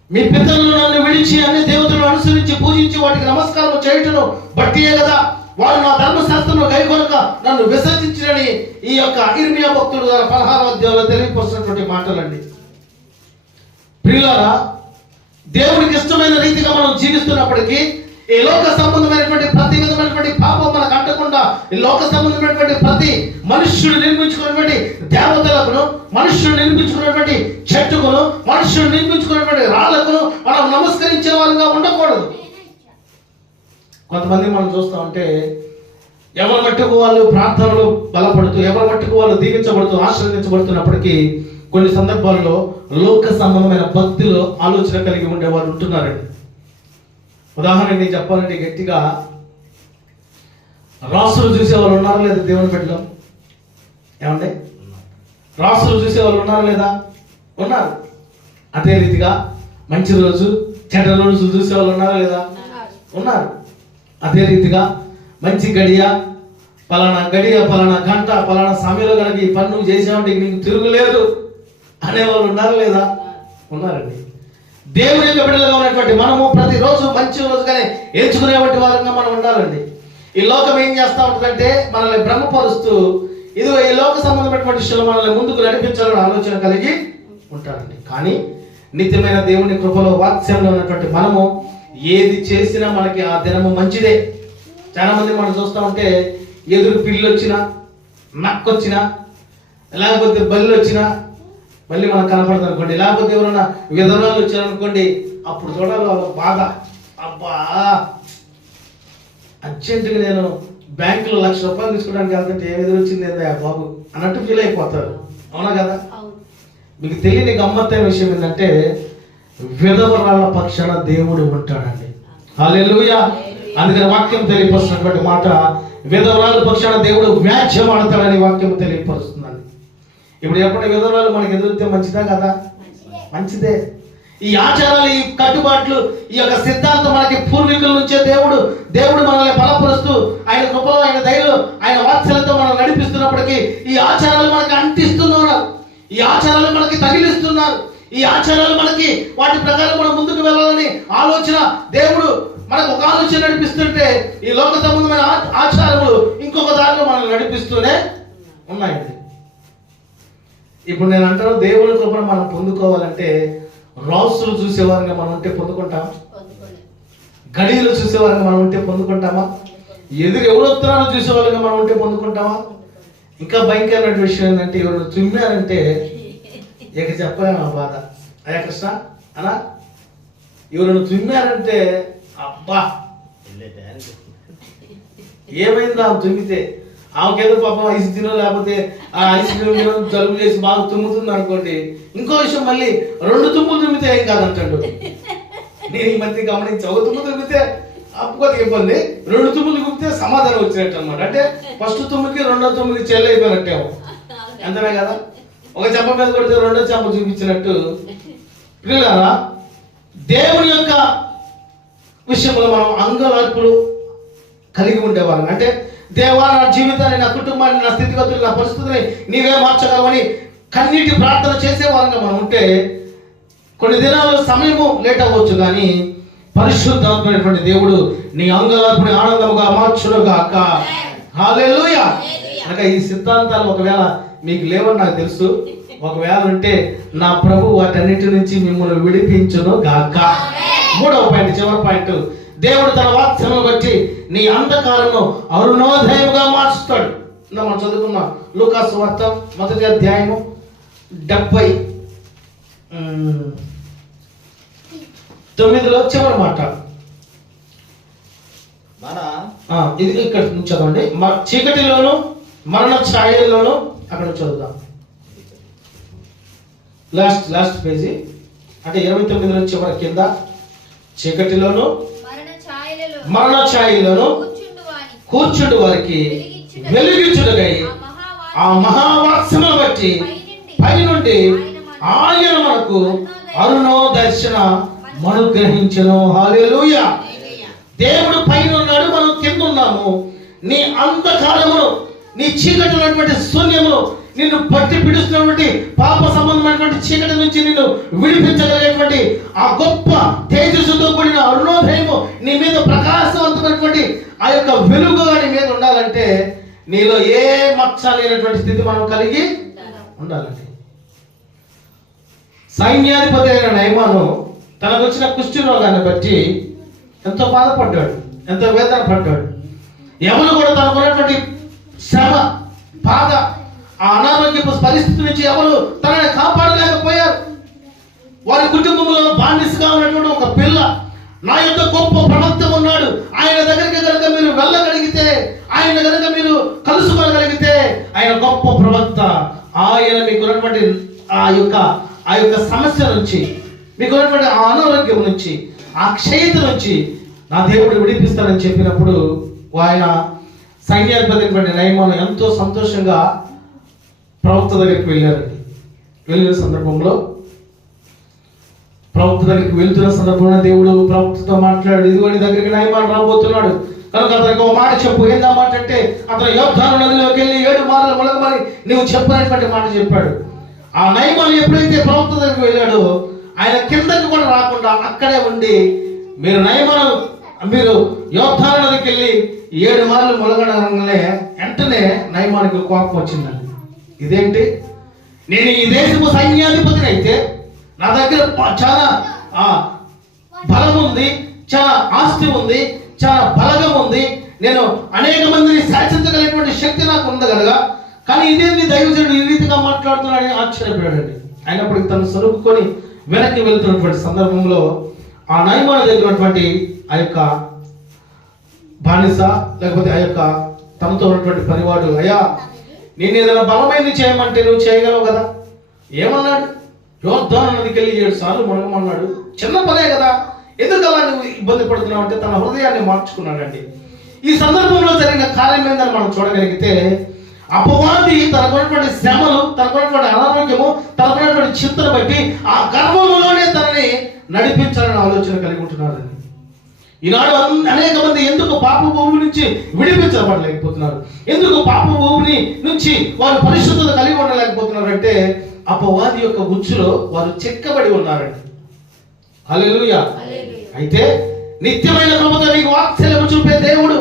మీ పితరులు నన్ను విడిచి అన్ని దేవతలను అనుసరించి పూజించి వాటికి నమస్కారం చేయటను బట్టియే కదా వారు నా ధర్మశాస్త్రంలో గైకొనక నన్ను విసర్జించినని ఈ యొక్క ఇర్మియా భక్తుడు ద్వారా 16వ అధ్యాయంలో తెలియపరుస్తున్నటువంటి మాటలండి. ప్రియులారా, దేవుడికి ఇష్టమైన రీతిగా మనం జీవిస్తున్నప్పటికీ ఈ లోక సంబంధమైనటువంటి ప్రతి విధమైనటువంటి పాపం మనకు అంటకుండా ఈ లోక సంబంధమైనటువంటి ప్రతి మనుష్యుడు నిర్మించుకున్నటువంటి దేవతలకును, మనుష్యుడు నిర్మించుకున్నటువంటి చెట్టుకును, మనుష్యుడు నిర్మించుకున్నటువంటి రాళ్లకును మనం నమస్కరించే వారంగా ఉండకూడదు. కొంతమంది మనం చూస్తూ ఉంటే ఎవరి మట్టుకు వాళ్ళు ప్రార్థనలు బలపడుతూ, ఎవరి మట్టుకు వాళ్ళు దీవించబడుతూ ఆశీర్వదించబడుతున్నప్పటికీ కొన్ని సందర్భాల్లో లోక సంబంధమైన భక్తిలో ఆలోచన కలిగి ఉండేవారు ఉంటున్నారండి. ఉదాహరణ నేను చెప్పాలంటే గట్టిగా రాసులు చూసేవాళ్ళు ఉన్నారా లేదా దేవుని బిడ్డలో? ఏమండి, రాసులు చూసేవాళ్ళు ఉన్నారా లేదా? ఉన్నారు. అదే రీతిగా మంచి రోజు చెడ్డ రోజు చూసేవాళ్ళు ఉన్నారా లేదా? ఉన్నారు. అదే రీతిగా మంచి గడియ, పలానా గంట పలానా సమయంలో కనుక ఈ పని నువ్వు చేసావంటే నీకు తిరుగులేదు అనేవాళ్ళు ఉన్నారా లేదా? ఉన్నారండి. దేవుని యొక్క బిడ్డలుగా ఉన్నటువంటి మనము ప్రతిరోజు మంచి రోజుగానే ఎంచుకునేటువంటి వారంగా మనం ఉండాలండి. ఈ లోకం ఏం చేస్తూ ఉంటుందంటే మనల్ని భ్రమపరుస్తూ ఇదిగో ఈ లోక సంబంధమైనటువంటి విషయాలు మనల్ని ముందుకు నడిపించాలని ఆలోచన కలిగి ఉంటారండి. కానీ నిత్యమైన దేవుని కృపలో వాత్సల్యంలో ఉన్నటువంటి మనము ఏది చేసినా మనకి ఆ దినము మంచిదే. చాలా మంది మనం చూస్తూ ఉంటే ఎదురు పిల్లి వచ్చినా, నక్కొచ్చినా, లేకపోతే బల్లి వచ్చినా మళ్ళీ మనకు కనపడుతుంది అనుకోండి, లేకపోతే ఎవరైనా విధవరాలు వచ్చారనుకోండి, అప్పుడు చూడాలి వాళ్ళ బాధ. అబ్బా, అర్జెంటుగా నేను బ్యాంకులో ₹1,00,000 తీసుకోవడానికి వెళ్తుంటే ఏమి ఎదురు వచ్చింది బాబు అన్నట్టు ఫీల్ అయిపోతారు. అవునా కదా? మీకు తెలియని గమ్మత్తైన విషయం ఏంటంటే విధవరాల పక్షాన దేవుడు ఉంటాడండి. హల్లెలూయా. అందుకని వాక్యం తెలియపరుస్తున్నటువంటి మాట, విధవరాల పక్షాన దేవుడు వ్యాజ్యం ఆడతాడని వాక్యం తెలియపరుస్తుందండి. ఇప్పుడు ఎప్పటి విధవరాలు మనకి ఎదురుతే మంచిదా కదా? మంచిదే. ఈ ఆచారాలు, ఈ కట్టుబాట్లు, ఈ యొక్క సిద్ధాంతం మనకి పూర్వీకుల నుంచే దేవుడు మనల్ని బలపరుస్తూ ఆయన కృపలో, ఆయన దయలో, ఆయన వాత్సల్యంతో మనం నడిపిస్తున్నప్పటికీ ఈ ఆచారాలు మనకి అంటిస్తున్నారు, ఈ ఆచారాలు మనకి తగిలిస్తున్నారు, ఈ ఆచారాలు మనకి వాటి ప్రకారం మనం ముందుకు వెళ్ళాలని ఆలోచన దేవుడు మనకు ఒక ఆలోచన నడిపిస్తుంటే ఈ లోక సంబంధమైన ఆచారములు ఇంకొక దారిలో మనల్ని నడిపిస్తూనే ఉన్నాయండి. ఇప్పుడు నేను అంటాను, దేవుని కృపను మనం పొందుకోవాలంటే రాసులు చూసేవారుగా మనం ఉంటే పొందుకుంటాం, గడియలు చూసేవారుగా మనం ఉంటే పొందుకుంటామా, ఎదురు ఎవరు వస్తున్నారో చూసేవాళ్ళగా మనం ఉంటే పొందుకుంటామా? ఇంకా భయంకరమైన విషయం ఏంటంటే ఎవరు తుమ్మారంటే ఇక చెప్పలేము ఆ బాధ. అయ్యా కృష్ణ అనా, ఎవరు తుమ్మారంటే అబ్బా ఏమైంది ఆమె తుమ్మితే, ఆమెకేదో పాపం ఐస్ తినో లేకపోతే ఆ ఐస్ క్రీమ్ జలుబు చేసి బాగా తుమ్ముతుంది అనుకోండి. ఇంకో విషయం, మళ్ళీ 2 తుమ్ములు తుమ్మితే ఏం కాదంటాడు. నేను ఈ మధ్య గమనించి, ఒక తుమ్ము తుమ్మితే అప్పుకోతే ఇబ్బంది, 2 తుమ్ములు తుమ్మితే సమాధానం వచ్చినట్టు అనమాట. అంటే ఫస్ట్ తుమ్ముకి 2వ తుమ్ముకి చెల్లి అయిపోయినట్టేమో, అంతనే కదా. ఒక చెంప మీద కొడితే 2వ చెంప చూపించినట్టు. పిల్లలారా, దేవుని యొక్క విషయంలో మనం అంగలార్పులు కలిగి ఉండేవాళ్ళం. అంటే దేవా, నా జీవితాన్ని, నా కుటుంబాన్ని, నా స్థితిగతులు, నా పరిస్థితిని నీవే మార్చగలవని కన్నీటి ప్రార్థన చేసేవాళ్ళంగా మనం ఉంటే కొన్ని దినాల్లో సమయము లేట్ అవ్వచ్చు, కానీ పరిశుద్ధాత్మైనటువంటి దేవుడు నీ అంగలార్పుని ఆనందముగా మార్చునుగాక. హల్లెలూయా. అనగా ఈ సిద్ధాంతాలు ఒకవేళ మీకు లేవని నాకు తెలుసు, ఒకవేళ ఉంటే నా ప్రభు వాటన్నిటి నుంచి మిమ్మల్ని విడిపించును గాక. 3వ పాయింట్, చివరి పాయింట్, దేవుడు తన వాక్యమును బట్టి నీ అంధకారమును అరుణోదయముగా మార్చుతాడు. మనం చదువుకున్నాం లూకాసు వార్త 1వ అధ్యాయము 79లో చివరి మాట. ఇది ఇక్కడ చదవండి. చీకటిలోను మరణ ఛాయల్లోను, అక్కడ చదువుదాం. లాస్ట్ పేజీ, అంటే 29లో చివరి కింద, చీకటిలోను మరణ ఛాయలోను కూర్చుండు వారికి వెలిగించుటకై ఆ మహావాక్యమును బట్టి పైనుండి ఆయన మనకు అరుణోదర్శన అనుగ్రహించెను. హల్లెలూయా. దేవుడు పైన ఉన్నాడు, మనం కింద ఉన్నాము. నీ అంధకారమును, నీ చీకటి ఉన్నటువంటి శూన్యమును, నిన్ను పట్టి పిడుస్తున్నటువంటి పాప సంబంధమైనటువంటి చీకటి నుంచి నిన్ను విడిపించగలిగేటువంటి ఆ గొప్ప తేజస్సుతో కూడిన అరుణోదయము నీ మీద ప్రకాశవంతమైనటువంటి ఆ యొక్క వెలుగు నీ మీద ఉండాలంటే నీలో ఏ మచ్చ లేనటువంటి స్థితి మనం కలిగి ఉండాలండి. సైన్యాధిపతి అయిన నయమాను తనకు వచ్చిన కుష్టి రోగాన్ని బట్టి ఎంతో బాధపడ్డాడు, ఎంతో వేదన పడ్డాడు. ఎవరు కూడా తనకున్నటువంటి శ్రమ, బాధ, ఆ అనారోగ్యపు పరిస్థితి నుంచి ఎవరు తనని కాపాడలేకపోయారు. వారి కుటుంబంలో బానిసగా ఉన్నటువంటి ఒక పిల్ల, నా యొక్క గొప్ప ప్రవక్త ఉన్నాడు, ఆయన దగ్గరికి కనుక మీరు వెళ్ళగలిగితే, ఆయన కనుక మీరు కలుసుకోగలిగితే, ఆయన గొప్ప ప్రవక్త, ఆయన మీకున్నటువంటి ఆ యొక్క సమస్య నుంచి, మీకున్నటువంటి ఆ అనారోగ్యం నుంచి, ఆ క్షయత నుంచి నా దేవుడు విడిపిస్తానని చెప్పినప్పుడు ఆయన సైన్యాధిపతి నయమాను ఎంతో సంతోషంగా ప్రవక్త దగ్గరికి వెళ్ళారండి. వెళ్ళిన సందర్భంలో, ప్రవక్త దగ్గరికి వెళ్తున్న సందర్భంలో దేవుడు ప్రవక్తతో మాట్లాడు, ఇదిగో నీ దగ్గరికి నయమాను రాబోతున్నాడు కనుక అతనికి ఒక మాట చెప్పు. ఏందా మాట అంటే, అతను యోర్దాను నదిలోకి వెళ్ళి 7 మార్లు మునగమని నువ్వు చెప్పినటువంటి మాట చెప్పాడు. ఆ నయమాను ఎప్పుడైతే ప్రవక్త దగ్గరికి వెళ్ళాడో, ఆయన కిందకి కూడా రాకుండా అక్కడే ఉండి, మీరు యోర్దాను నదికి వెళ్ళి 7 మార్లు మునగడంగానే వెంటనే నయమానికి కోపం వచ్చిందండి. ఇదేంటి, నేను ఈ దేశపు సైన్యాధిపతిని అయితే, నా దగ్గర చాలా బలం ఉంది, చాలా ఆస్తి ఉంది, చాలా బలగం ఉంది, నేను అనేక మందిని శాసించగలిగినటువంటి శక్తి నాకు ఉంది కనుక, కానీ ఇదేంటి దైవజనుడు ఈ రీతిగా మాట్లాడుతున్నాడని ఆశ్చర్యపోయాడండి. అయినప్పటికీ తను సరుకుకొని వెనక్కి వెళ్తున్నటువంటి సందర్భంలో ఆ నయమాను దగ్గర ఉన్నటువంటి ఆ యొక్క బానిస, లేకపోతే ఆ యొక్క తమతో ఉన్నటువంటి పనివాడు, అయ్యా నేను ఏదైనా బలమైనది చేయమంటే నువ్వు చేయగలవు కదా. ఏమన్నాడు, యోర్దాను నదికి వెళ్ళి 7 సార్లు మునగమన్నాడు. చిన్న పనే కదా, ఎందుకు అలా నువ్వు ఇబ్బంది పడుతున్నావు అంటే తన హృదయాన్ని మార్చుకున్నాడండి. ఈ సందర్భంలో జరిగిన కార్యం ఏందని మనం చూడగలిగితే, అపవాది తనకున్నటువంటి శ్రమలు, తనకున్నటువంటి అనారోగ్యము, తనకున్నటువంటి చింతను బట్టి ఆ గర్భంలోనే తనని నడిపించాలని ఆలోచన కలిగి ఉంటున్నాడండి. ఈనాడు అనేక మంది ఎందుకు పాప భూమి నుంచి విడిపించబడలేకపోతున్నారు, ఎందుకు పాప భూమిని నుంచి వారు పరిశుద్ధత కలిగి ఉండలేకపోతున్నారు అంటే, అపవాది యొక్క ఉచ్చులో వారు చెక్కబడి ఉన్నారండి. హల్లెలూయా. అయితే నిత్యమైన కృపతో నీకు వాత్సల్యము చూపే దేవుడు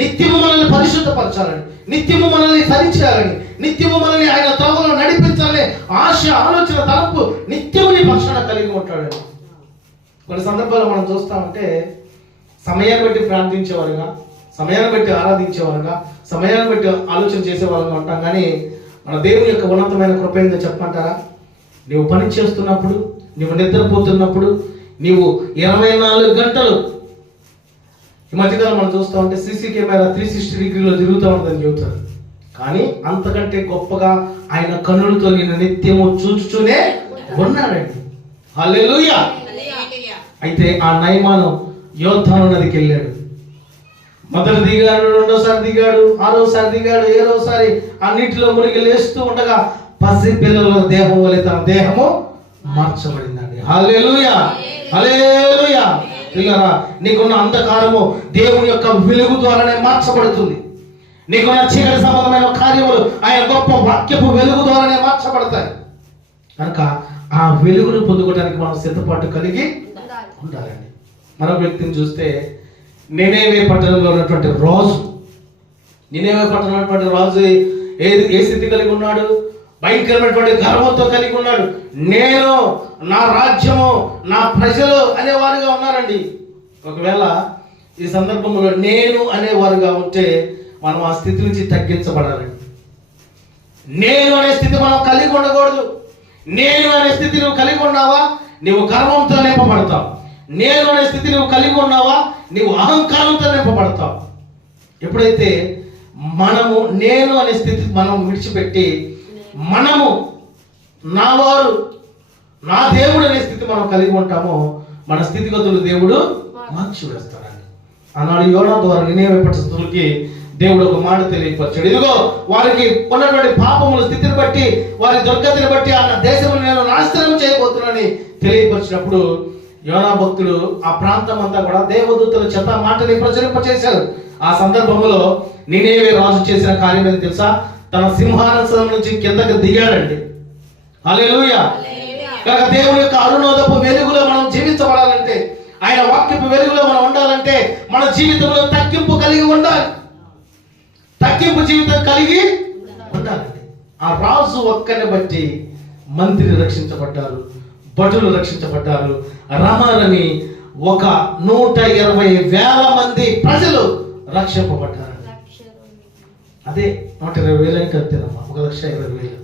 నిత్యము మనల్ని పరిశుద్ధపరచాలని, నిత్యము మనల్ని సరిచేయాలని, నిత్యము మనల్ని ఆయన త్రోవలో నడిపించాలని ఆశ, ఆలోచన, తలంపు నిత్యము నీ పక్షాన కలిగి ఉంటాడండి. కొన్ని సందర్భాల్లో మనం చూస్తా ఉంటే సమయాన్ని బట్టి ప్రార్థించేవారుగా, సమయాన్ని బట్టి ఆరాధించేవారుగా, సమయాన్ని బట్టి ఆలోచన చేసేవారుగా ఉంటాం. కానీ మన దేవుని యొక్క ఉన్నతమైన కృప ఏందో చెప్పమంటారా? నీవు పని చేస్తున్నప్పుడు, నీవు నిద్రపోతున్నప్పుడు, నీవు 24 గంటలు, ఈ మధ్యకాలం మనం చూస్తూ ఉంటే సీసీ కెమెరా 360 డిగ్రీలో తిరుగుతూ ఉంటుందని చెబుతారు. కానీ అంతకంటే గొప్పగా ఆయన కన్నులతో నేను నిత్యము చూచుతూనే ఉన్నాడండి. హల్లెలూయా. అయితే ఆ నయమాను యోర్దాను నదికి వెళ్ళాడు. మొదట దిగాడు, రెండోసారి దిగాడు, ఆరోసారి దిగాడు, 7వసారి ఆ నీటిలో మునిగి లేస్తూ ఉండగా పసి పిల్లల దేహం వలె తన దేహము మార్చబడిందండి. హల్లెలూయా, హల్లెలూయా. పిల్లరా, నీకున్న అంధకారము దేవుని యొక్క వెలుగు ద్వారానే మార్చబడుతుంది. నీకున్న చీకటి సంబంధమైన కార్యములు ఆయన గొప్ప వాక్యపు వెలుగు ద్వారానే మార్చబడతాయి. కనుక ఆ వెలుగును పొందుకోవడానికి మనం సిద్ధపాటు కలిగి ఉండాలండి. మరొక వ్యక్తిని చూస్తే నినేవే పట్టణంలో ఉన్నటువంటి రాజు, నినేవే పట్టణంలో ఉన్నటువంటి రాజు ఏ స్థితి కలిగి ఉన్నాడు? భయంకరమైనటువంటి గర్వంతో కలిగి ఉన్నాడు. నేను, నా రాజ్యము, నా ప్రజలు అనేవారుగా ఉన్నారండి. ఒకవేళ ఈ సందర్భంలో నేను అనేవారుగా ఉంటే మనం ఆ స్థితి నుంచి తగ్గించబడాలండి. నేను అనే స్థితి మనం కలిగి ఉండకూడదు. నేను అనే స్థితి నువ్వు కలిగి ఉన్నావా, నీవు గర్వంతో నింపబడతావు. నేను అనే స్థితి నువ్వు కలిగి ఉన్నావా, నీవు అహంకారంతో నింపబడతావు. ఎప్పుడైతే మనము నేను అనే స్థితి మనం విడిచిపెట్టి మనము, నా వారు, నా దేవుడు అనే స్థితి మనం కలిగి ఉంటామో మన స్థితిగతులు దేవుడు మార్చి వేస్తాడండి. ఆనాడు యోనా ద్వారా నినేవే పట్టణస్తులకి దేవుడు ఒక మాట తెలియపరిచాడు. ఇదిగో వారికి ఉన్నటువంటి పాపముల స్థితిని బట్టి, వారి దుర్గతిని బట్టి ఆ దేశమును నేను నాశనం చేయబోతున్నానని తెలియపరిచినప్పుడు యోనా భక్తుడు ఆ ప్రాంతం అంతా కూడా దేవదూతల చేత మాటని ప్రచురింపచేశారు. ఆ సందర్భంలో నినేవే రాజు చేసిన కార్యం ఏంటి తెలుసా? తన సింహాసనం నుంచి కిందకి దిగాడండి. హల్లెలూయా. కనుక దేవుని యొక్క అరుణోదపు వెలుగులో మనం జీవించబడాలంటే, ఆయన వాక్యపు వెలుగులో మనం ఉండాలంటే మన జీవితంలో తగ్గింపు కలిగి ఉండాలి. తగ్గింపు జీవితం కలిగి ఉండాలండి. ఆ రాజు ఒక్కని బట్టి మంత్రి రక్షించబడ్డారు, భటులు రక్షించబడ్డారు, రమారమి 120,000 మంది ప్రజలు రక్షింపబడ్డారు. అదే 120,000 అంటే అంతేనమ్మా, 1,20,000.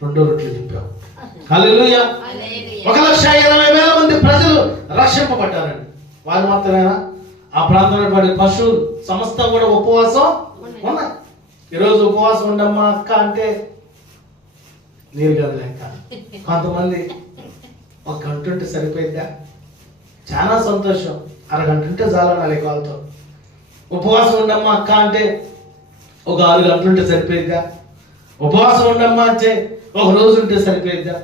2 రొట్టెలు చెప్పాం. హల్లెలూయా. 1,20,000 మంది ప్రజలు రక్షింపబడ్డారండి. వారు మాత్రమేనా? ఆ ప్రాంతంలో పశువులు సమస్తం కూడా ఉపవాసం ఉన్నాయి. ఈరోజు ఉపవాసం ఉండమ్మా అక్క అంటే నీరు కాదు లెక్క. కొంతమంది 1 గంట ఉంటే సరిపోయిద్దా? చాలా సంతోషం, అరగంట ఉంటే చాలనాలి వాళ్ళతో. ఉపవాసం ఉండమ్మా అక్క అంటే ఒక 6 గంటలు ఉంటే సరిపోయిద్దా? ఉపవాసం ఉండమ్మా అంటే 1 రోజు ఉంటే సరిపోయిద్దా?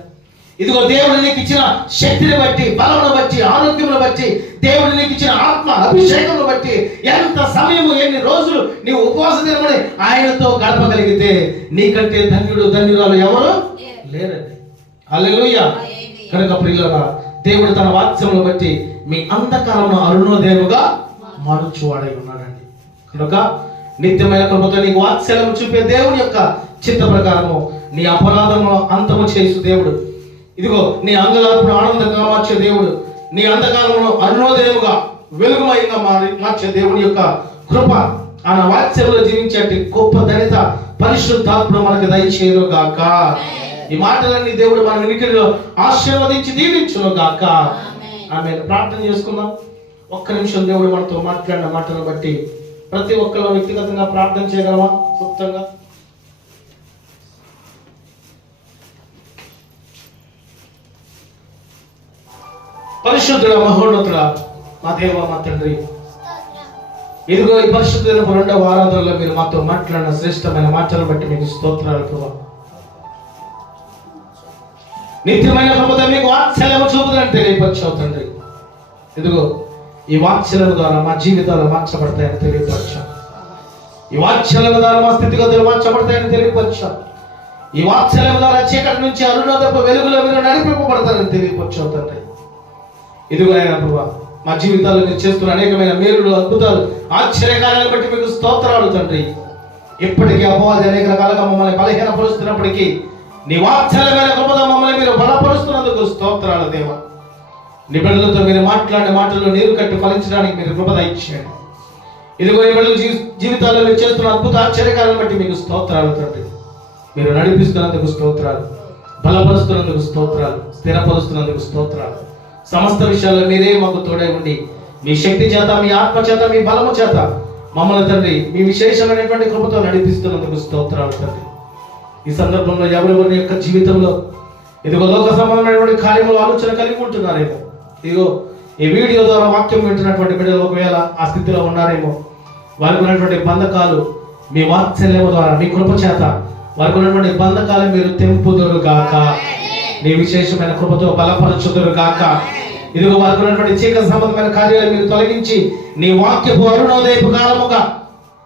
ఇదిగో దేవుడు నీకు ఇచ్చిన శక్తిని బట్టి, బలమును బట్టి, ఆరోగ్యమును బట్టి, దేవుడు నీకు ఇచ్చిన ఆత్మ అభిషేకమును బట్టి ఎంత సమయము, ఎన్ని రోజులు నీవు ఉపవాస దినమని ఆయనతో గడపగలిగితే నీకంటే ధన్యుడు, ధన్యురాలు ఎవరు లేరండి. హల్లెలూయా. కనుక ప్రియులారా, దేవుడు తన వాక్యమును బట్టి మీ అంధకారమును అరుణోదయముగా మారుచువాడై ఉన్నాడండి. కనుక నిత్యమైన కృపతో నీకు వాత్సల్యం చూపే దేవుని యొక్క చిత్త ప్రకారము నీ అపరాధము అంతము చేసు దేవుడు, ఇదిగో నీ అంగలార్పును ఆనందంగా మార్చే దేవుడు, నీ అంధకారమును అరుణోదయముగా వెలుగుమయంగా మార్చే దేవుని యొక్క కృప, ఆయన వాత్సల్యంలో జీవించే గొప్ప ధన్యత పరిశుద్ధాత్మ మనకు దయచేయును గాక. ఈ మాటలన్నీ దేవుడు మన వినికిడిలో ఆశీర్వదించి దీవించును గాక. ఆమె ప్రార్థన చేసుకుందాం. 1 నిమిషం దేవుడు మనతో మాట్లాడిన మాటను బట్టి ప్రతి ఒక్కరు వ్యక్తిగతంగా ప్రార్థన చేయగలమా? క్లుప్తంగా పరిశుద్ధుడ, మహోన్నతుడా, మా దేవ, మా తండ్రి, ఇదిగో ఈ పరిశుద్ధ దినపు 2వ ఆరాధనలో మీరు మాతో మాట్లాడిన శ్రేష్టమైన మాటలను బట్టి మీకు స్తోత్రాలు ప్రభా. నిత్యమైన కృపతో మీకు వాత్సల్యము చూపుదని తెలియపరిచావు తండ్రి. ఇదిగో ఈ వాత్సల్యం ద్వారా మా జీవితాలు మార్చబడతాయని తెలియపరిచావు. ఈ వాత్సల్యం ద్వారా మా స్థితిగతులు మార్చబడతాయని తెలియపరిచావు. ఈ వాత్సల్యం ద్వారా చీకటి నుంచి అరుణోదయపు వెలుగులో మీరు నడిపింపబడతారని తెలియపరచు తండ్రి. ఇదిగో ఆయన ప్రభువా, మా జీవితాల్లో మీరు చేస్తున్న అనేకమైన మేలులు, అద్భుతాలు, ఆశ్చర్యకార్యాలను బట్టి మీకు స్తోత్రాలు తండ్రి. ఇప్పటికీ అపవాది అనేక రకాలుగా మమ్మల్ని బలహీనపరుస్తున్నప్పటికీ నీ వాత్సల్యమైన కృపతో మమ్మల్ని మీరు బలపరుస్తున్నందుకు స్తోత్రాలు దేవా. నీ బిడ్డలతో మీరు మాట్లాడిన మాటల్లో నీరు కట్టి ఫలించడానికి మీరు కృప దయచేయండి. ఇదిగో ఈ బిడ్డల జీవితాల్లో మీరు చేస్తున్న అద్భుత ఆశ్చర్యకాలను బట్టి మీకు స్తోత్రాలు తండ్రి. మీరు నడిపిస్తున్నందుకు స్తోత్రాలు, బలపరుస్తున్నందుకు స్తోత్రాలు, స్థిరపరుస్తున్నందుకు స్తోత్రాలు. సమస్త విషయాల్లో మీరే మాకు తోడై ఉండి మీ శక్తి చేత, మీ ఆత్మ చేత, మీ బలము చేత మమ్మల్ని తండ్రి మీ విశేషమైనటువంటి కృపతో నడిపిస్తున్నందుకు స్తోత్రాలు తండ్రి. ఈ సందర్భంలో ఎవరెవరి యొక్క జీవితంలో ఇదిగో లోక సంబంధమైనటువంటి కార్యములు ఆలోచన కలిగి ఉంటున్నారేమో, ఇదిగో ఈ వీడియో ద్వారా వాక్యం వింటున్నటువంటి బిడ్డలు ఒకవేళ ఆ స్థితిలో ఉన్నారేమో, వారికి ఉన్నటువంటి బంధకాలు మీ వాత్సల్యము ద్వారా, మీ కృప చేత వారికి ఉన్నటువంటి బంధకాలు మీరు తెంపుదురు గాక, నీ విశేషమైన కృపతో బలపరచుదురు గాక. ఇదిగో వారికి ఉన్నటువంటి చీకటి సంబంధమైన కార్యాలు మీరు తొలగించి నీ వాక్యపు అరుణోదయపు కాలముగా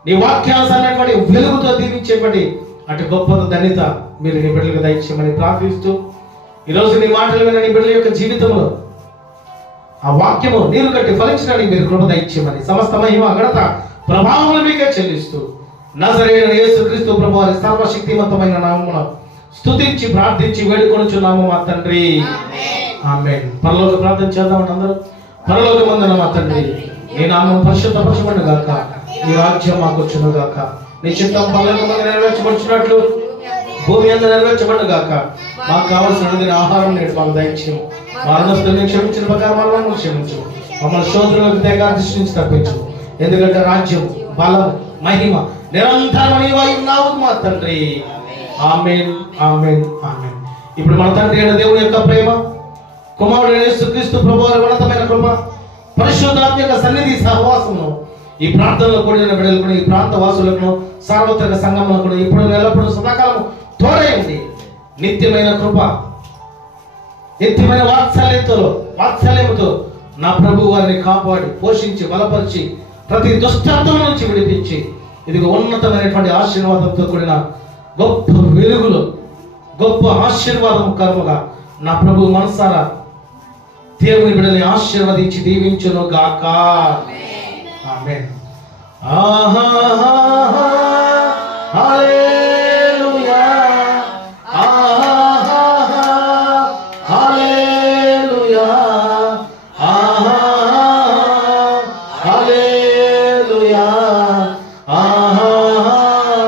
నీ వాక్యానుసారమైనటువంటి వెలుగుతో దీవించేటువంటి అటు గొప్ప ధన్యత మీరు నీ బిడ్డలకు దయచేయమని ప్రార్థిస్తూ, ఈరోజు నీ మాటలు విన్న నీ బిడ్డల యొక్క జీవితంలో ఆ వాక్యము నీరు కట్టి ఫలించడానికి మీరు కృప దయచేయమని సమస్త మహిమ, ఘనత, ప్రభావం మీకే చెల్లిస్తూ నజరేయుడైన యేసుక్రీస్తు ప్రభువు వారి సర్వశక్తివంతమైన నామమున స్తుతించి ప్రార్థించి వేడుకొనుచున్నాము మా తండ్రి, ఆమేన్. పరలోక ప్రార్థన చేద్దామండి అందరూ. పరలోకమందున మా తండ్రి, నీ నామం పరిశుద్ధపరచబడును గాక, నీ రాజ్యం మాకు వచ్చును గాక, నీ చిత్తం పరలోకమందు నెరవేర్చబడుచున్నట్లు భూమి అందు నెరవేర్చబడును గాక. మాకు కావలసిన ఆహారం నేడు మాకు దయచేయము. మా రుణస్తుల్ని క్షమించిన ప్రకారం మమ్మల్ని క్షమించు. మమ్మల్ని శోధనలకు తెగ దృష్టి నుంచి తప్పించు. ఎందుకంటే రాజ్యం, బలం, మహిమ నిరంతరం నీవై ఉన్నావు మా తండ్రి. ఆమేన్, ఆమేన్, ఆమేన్. ఇప్పుడు మన తండ్రి అయిన దేవుని యొక్క ప్రేమ, కుమారుడైన యేసుక్రీస్తు ప్రభువు వారి ఉన్నతమైన కృప, పరిశుద్ధాత్మ యొక్క సన్నిధి సహవాసమును ఈ ప్రాంతంలో కూడిన బిడ్డలకు, ఈ ప్రాంత వాసులకు, సార్వత్రిక సంఘంలో కూడా ఇప్పుడు ఎల్లప్పుడూ సదాకాలం తోడై ఉంది. నిత్యమైన కృప, నిత్యమైన వాత్సల్యముతో నా ప్రభు వారిని కాపాడి పోషించి బలపరిచి ప్రతి దుష్టార్థం నుంచి విడిపించి ఇదిగో ఉన్నతమైనటువంటి ఆశీర్వాదంతో కూడిన గొప్ప వెలుగులో గొప్ప ఆశీర్వాదం కర్మగా నా ప్రభు మనసారా దేవుని బిడ్డని ఆశీర్వదించి దీవించును గాక. ఆమేన్. హల్లెలూయా, హల్లెలూయా, హల్లెలూయా,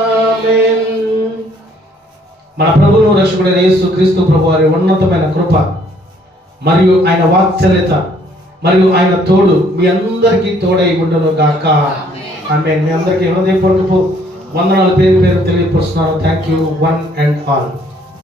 ఆమేన్. మన ప్రభువును రక్షకుడైన యేసుక్రీస్తు ప్రభువు వారి ఉన్నతమైన కృప మరియు ఆయన వాత్సల్యత మరియు ఆయన తోడు మీ అందరికీ తోడై ఉండును గాక. ఆమేన్. మీ అందరికీ హృదయపూర్వకపు వందనాలు పేరు పేరు తెలియపరుస్తున్నాను. Thank you one and all.